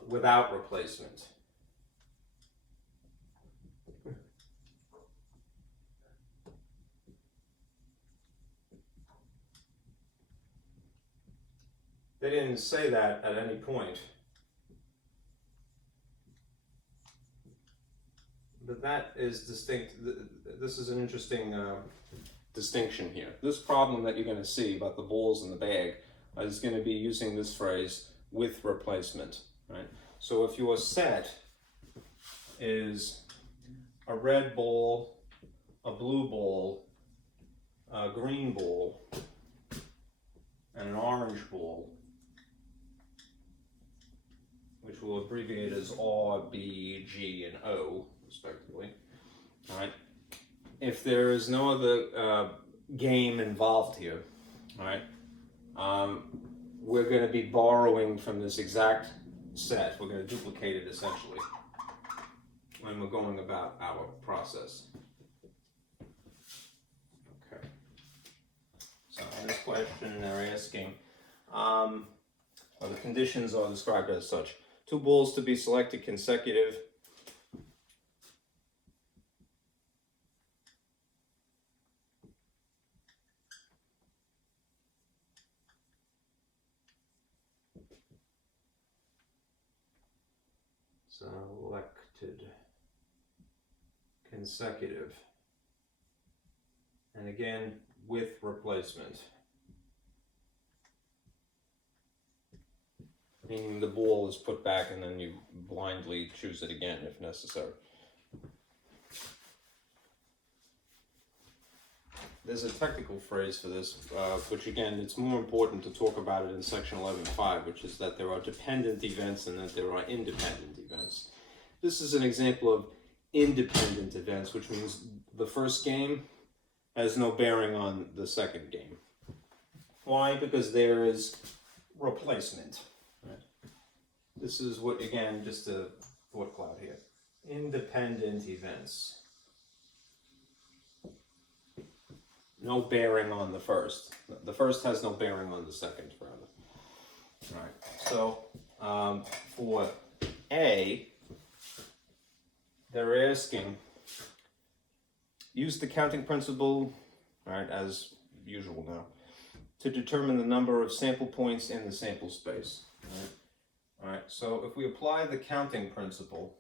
without replacement. They didn't say that at any point. But that is distinct. This is an interesting distinction here. This problem that you're going to see about the balls in the bag is going to be using this phrase with replacement, right? So if your set is a red ball, a blue ball, a green ball, and an orange ball, which we'll abbreviate as R, B, G, and O, respectively. All right. If there is no other game involved here, all right, we're going to be borrowing from this exact set. We're going to duplicate it essentially when we're going about our process. Okay. So in this question, they're asking, the conditions are described as such. 2 balls to be selected consecutive. Selected consecutive. And again, with replacement. Meaning the ball is put back and then you blindly choose it again if necessary. there's a technical phrase for this, which again, it's more important to talk about it in section 11.5, which is that there are dependent events and that there are independent events. This is an example of independent events, which means the first game has no bearing on the second game. Why? Because there is replacement. Right? This is what, again, just a thought cloud here. Independent events. No bearing on the first. The first has no bearing on the second, rather. All right. So for A, they're asking, use the counting principle, all right, as usual now, to determine the number of sample points in the sample space. All right. So if we apply the counting principle,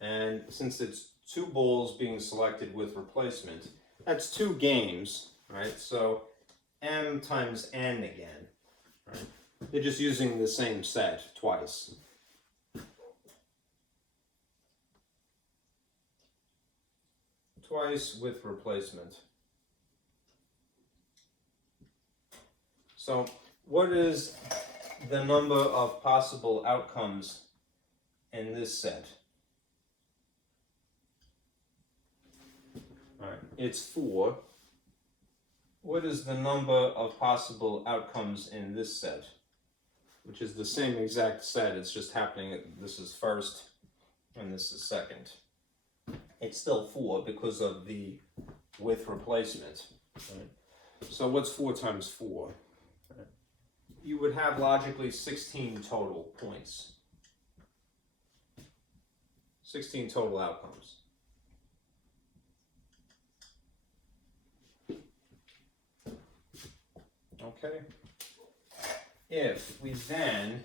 and since it's 2 balls being selected with replacement, that's 2 games, right? So m times n again, right? They're just using the same set twice. Twice with replacement. So what is the number of possible outcomes in this set? All right, it's 4. What is the number of possible outcomes in this set? Which is the same exact set, it's just happening, this is first and this is second. It's still 4 because of the with replacement. Right? So what's 4 times 4? Right? You would have logically 16 total points. 16 total outcomes. Okay. If we then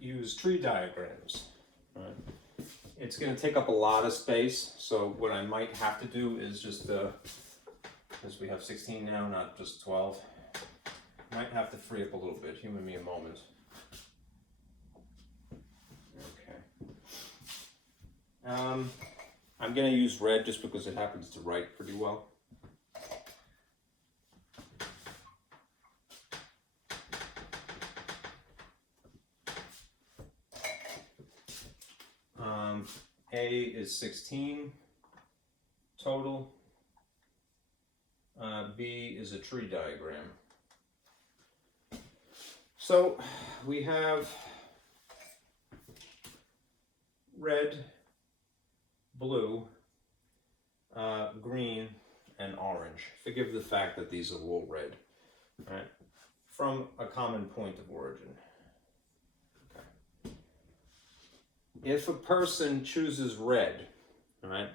use tree diagrams, right, it's going to take up a lot of space. So what I might have to do is just, because we have 16 now, not just 12, might have to free up a little bit. Humor me a moment. Okay. I'm going to use red just because it happens to write pretty well. A is 16 total. B is a tree diagram. So we have red, blue, green, and orange. Forgive the fact that these are all red, right? From a common point of origin. If a person chooses red, right,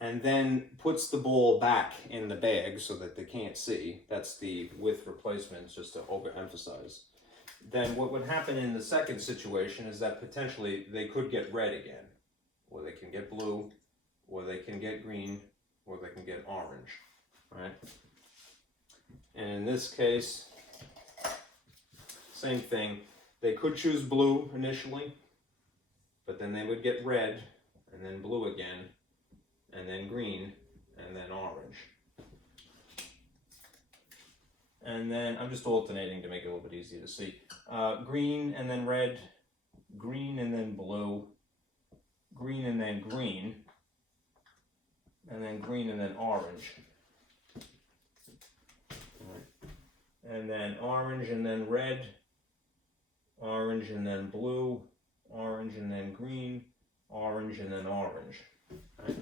and then puts the ball back in the bag so that they can't see, that's the with replacement, just to overemphasize, then what would happen in the second situation is that potentially they could get red again, or they can get blue, or they can get green, or they can get orange, right? And in this case, same thing. They could choose blue initially, but then they would get red, and then blue again, and then green, and then orange. And then, I'm just alternating to make it a little bit easier to see. Green and then red, green and then blue, green and then green, and then green and then orange. All right. And then orange and then red, orange and then blue, orange and then green, orange and then orange. Right.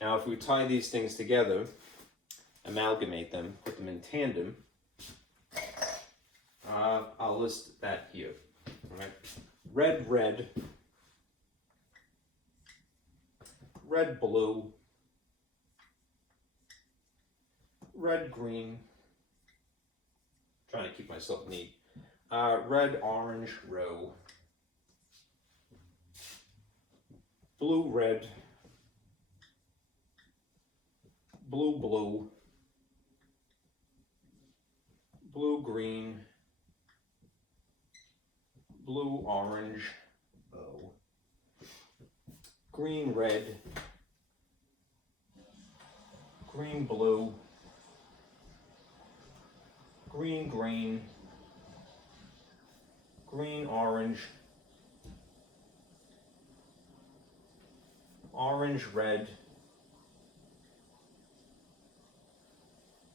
Now if we tie these things together, amalgamate them, put them in tandem, I'll list that here. All right. Red, red, red, blue, red, green, trying to keep myself neat, red, orange, row, blue, red, blue, blue, blue, green, blue, orange, bow, green, red, green, blue, green, green, green, orange, orange, red,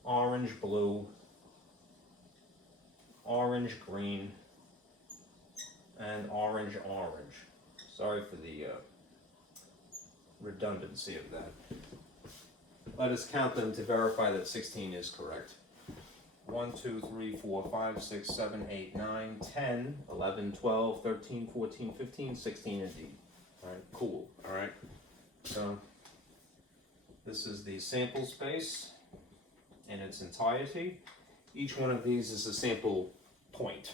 orange, blue, orange, green, and orange, orange. Sorry for the redundancy of that. Let us count them to verify that 16 is correct. 1, 2, 3, 4, 5, 6, 7, 8, 9, 10, 11, 12, 13, 14, 15, 16 indeed. Alright, cool. Alright. So this is the sample space in its entirety. Each one of these is a sample point,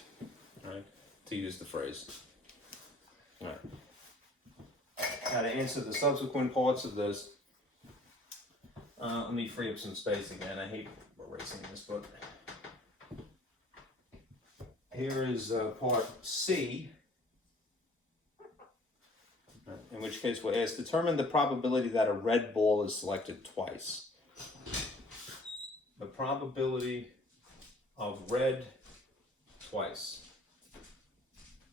right? To use the phrase. Alright. Now to answer the subsequent parts of this, let me free up some space again. I hate erasing this, but here is part C, in which case we're asked, determine the probability that a red ball is selected twice. The probability of red twice.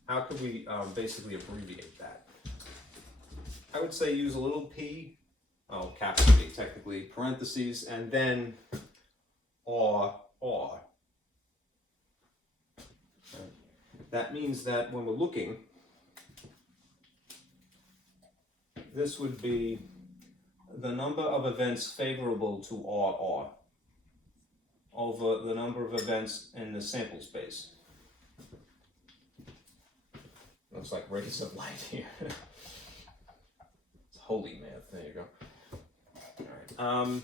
How could we basically abbreviate that? I would say use a little p, capital P technically, parentheses, and then or. That means that when we're looking, this would be the number of events favorable to RR over the number of events in the sample space. Looks like rays of light here. It's holy math, there you go. All right.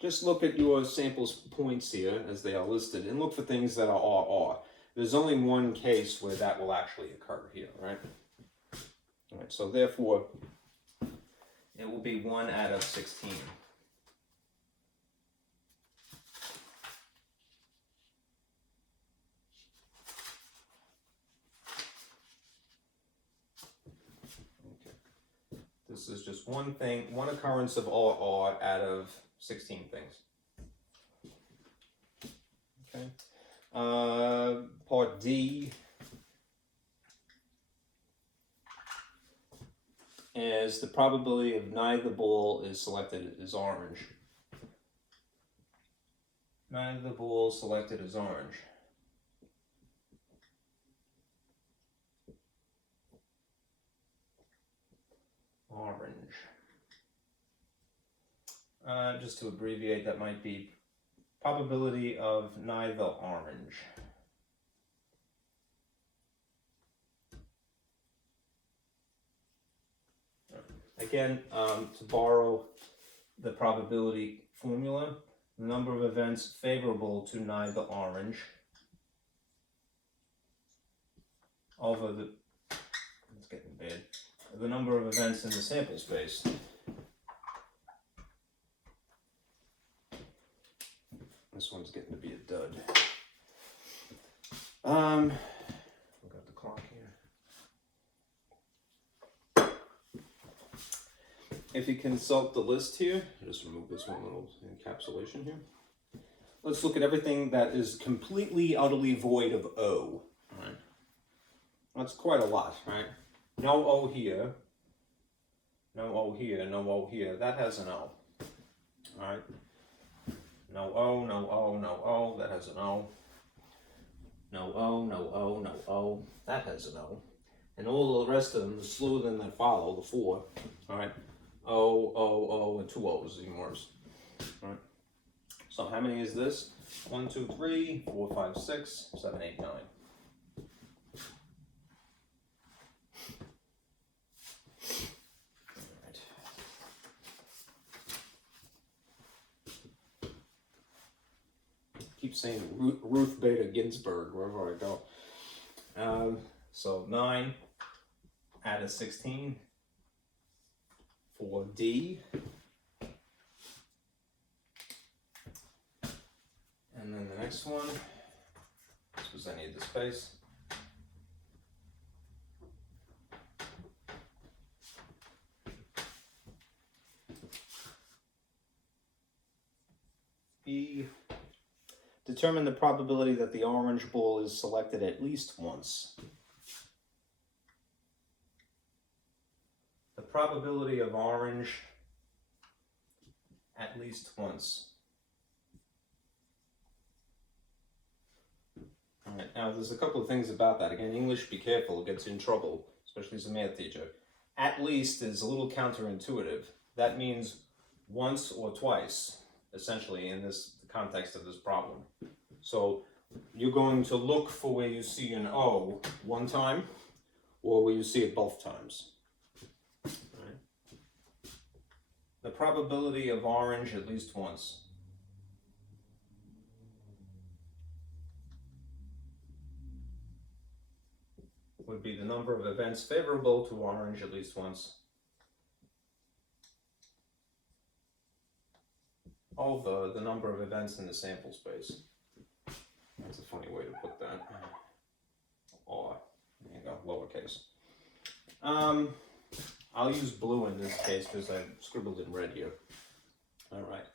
Just look at your sample points here as they are listed and look for things that are RR. There's only one case where that will actually occur here, right? All right, so therefore, it will be 1 out of 16. Okay. This is just one thing, one occurrence of RR out of 16 things. Okay. Part D is the probability of neither ball is selected is orange. Neither ball selected is orange. Orange. Just to abbreviate, that might be probability of neither orange. Again, to borrow the probability formula, the number of events favorable to neither orange over the, it's getting bad, the number of events in the sample space. This one's getting to be a dud. We've got the clock here. If you consult the list here, I'll just remove this one little encapsulation here. Let's look at everything that is completely, utterly void of O. All right. That's quite a lot, right? No O here. No O here, no O here. That has an O. All right. No O, no O, no O, that has an O. No O, no O, no O, that has an O. And all the rest of them, the slew of them that follow, the 4, all right, O, O, O, and 2 O's, even worse. All right. So how many is this? 1, 2, 3, 4, 5, 6, 7, 8, 9. Keep saying Ruth Bader Ginsburg wherever I go. So 9 out of 16 for D. And then the next one, this was I need the space. E. Determine the probability that the orange ball is selected at least once. The probability of orange at least once. All right, now there's a couple of things about that. Again, English, be careful, it gets you in trouble, especially as a math teacher. At least is a little counterintuitive. That means once or twice, essentially, in the context of this problem. So you're going to look for where you see an O one time, or where you see it both times. Right. The probability of orange at least once. Would be the number of events favorable to orange at least once over the number of events in the sample space. That's a funny way to put that. Or, there you go, lowercase. I'll use blue in this case because I scribbled in red here. All right.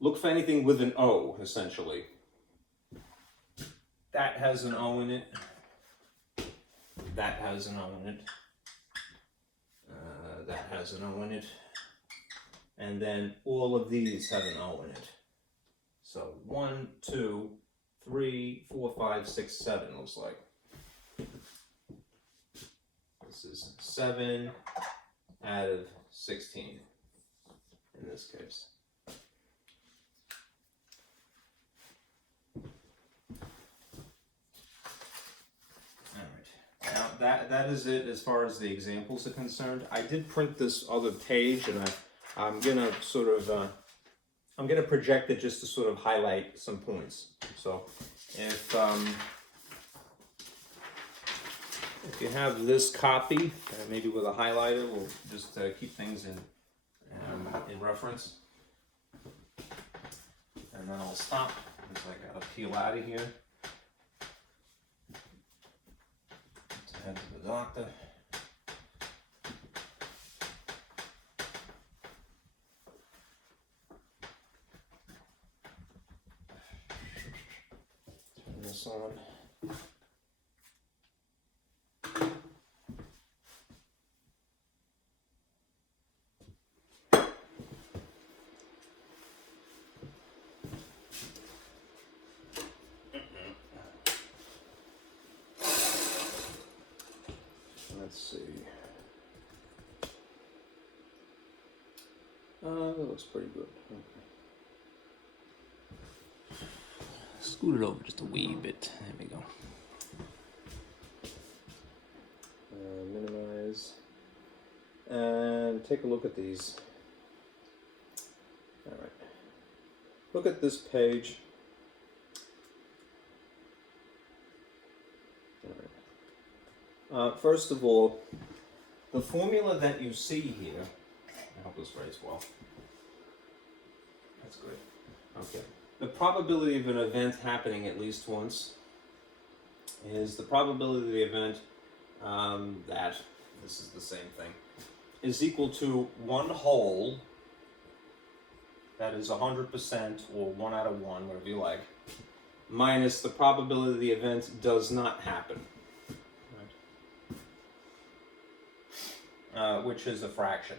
Look for anything with an O, essentially. That has an O in it. That has an O in it. That has an O in it. And then all of these have an O in it. So 1, 2, 3, 4, 5, 6, 7 looks like. This is 7 out of 16 in this case. Now that is it as far as the examples are concerned. I did print this other page, and I'm gonna sort of I'm gonna project it just to sort of highlight some points. So if you have this copy, maybe with a highlighter, we'll just keep things in reference. And then I'll stop because I gotta peel out of here. Head to the doctor. Turn this on. Let's see. That looks pretty good. Okay. Scoot it over just a wee bit. There we go. Minimize. And take a look at these. All right. Look at this page. First of all, the formula that you see here, I hope this writes well. That's good. Okay. The probability of an event happening at least once is the probability of the event that, this is the same thing, is equal to 1 whole, that is 100% or 1 out of 1, whatever you like, minus the probability the event does not happen. Which is a fraction.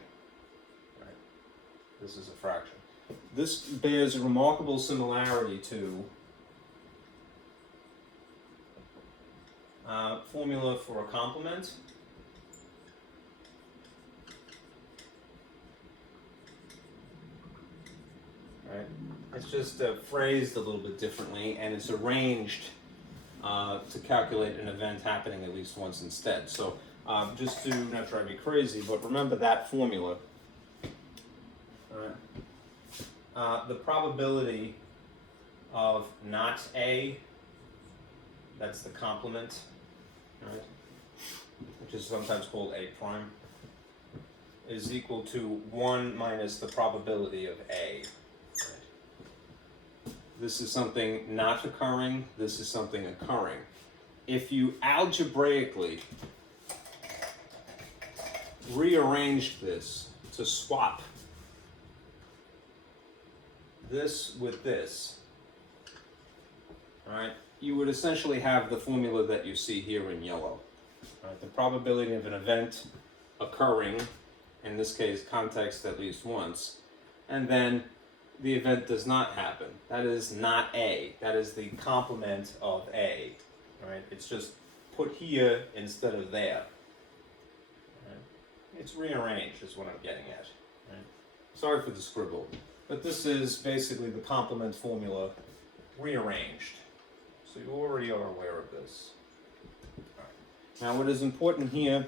Right? This is a fraction. This bears remarkable similarity to formula for a complement. Right? It's just phrased a little bit differently, and it's arranged to calculate an event happening at least once instead. So just to not drive you crazy, but remember that formula. The probability of not A, that's the complement, right, which is sometimes called A prime, is equal to 1 minus the probability of A. Right? This is something not occurring, this is something occurring. If you algebraically rearrange this to swap this with this, all right, you would essentially have the formula that you see here in yellow. All right, the probability of an event occurring, in this case, context at least once, and then the event does not happen. That is not A. That is the complement of A. All right, it's just put here instead of there. All right. It's rearranged is what I'm getting at. Right? Sorry for the scribble, but this is basically the complement formula rearranged. So you already are aware of this. All right. Now what is important here,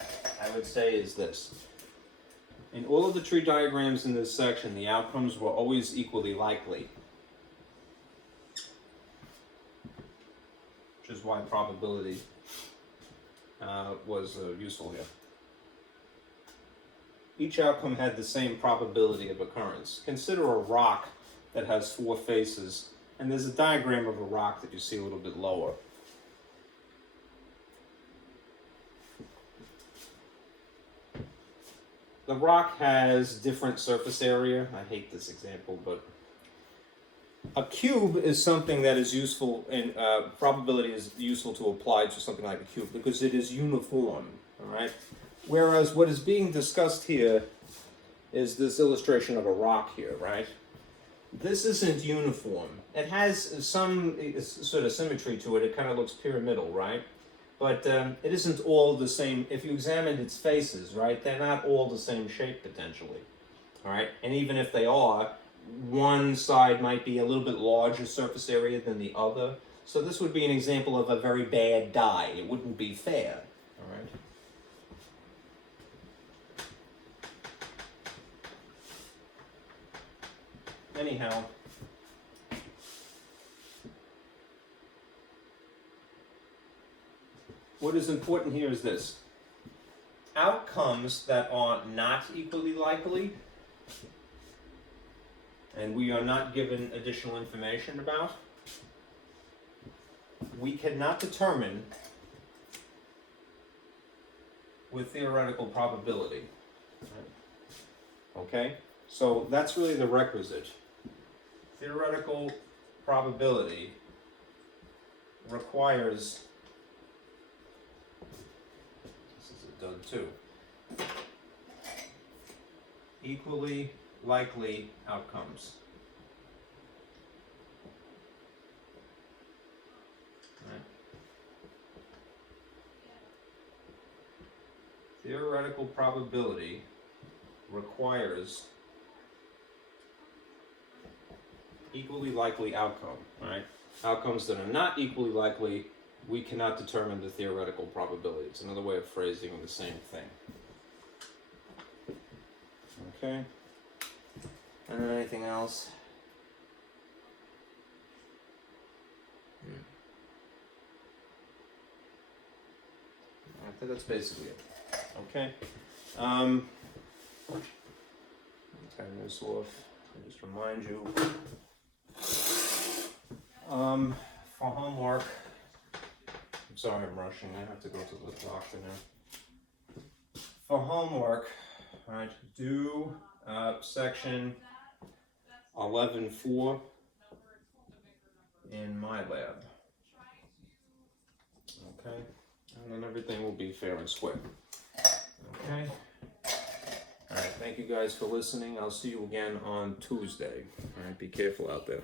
I would say, is this. In all of the tree diagrams in this section, the outcomes were always equally likely, which is why probability was useful here. Each outcome had the same probability of occurrence. Consider a rock that has 4 faces, and there's a diagram of a rock that you see a little bit lower. The rock has different surface area. I hate this example, but a cube is something that is useful, and probability is useful to apply to something like a cube because it is uniform, all right? Whereas what is being discussed here is this illustration of a rock here, right? This isn't uniform. It has some sort of symmetry to it. It kind of looks pyramidal, right? But it isn't all the same. If you examine its faces, right, they're not all the same shape potentially, all right? And even if they are, one side might be a little bit larger surface area than the other. So this would be an example of a very bad die. It wouldn't be fair, all right? Anyhow, what is important here is this. Outcomes that are not equally likely, and we are not given additional information about, we cannot determine with theoretical probability. Okay? So that's really the requisite. Theoretical probability requires, this is done too, equally likely outcomes. Right. Theoretical probability requires equally likely outcome, right? Outcomes that are not equally likely, we cannot determine the theoretical probability. It's another way of phrasing the same thing. Okay. And anything else? I think that's basically it. Okay. Turn this off. I'll just remind you. For homework, I'm sorry I'm rushing, I have to go to the doctor now. For homework, alright, do section 11.4 in my lab. Okay, and then everything will be fair and square. Okay. Alright, thank you guys for listening. I'll see you again on Tuesday. Alright, be careful out there.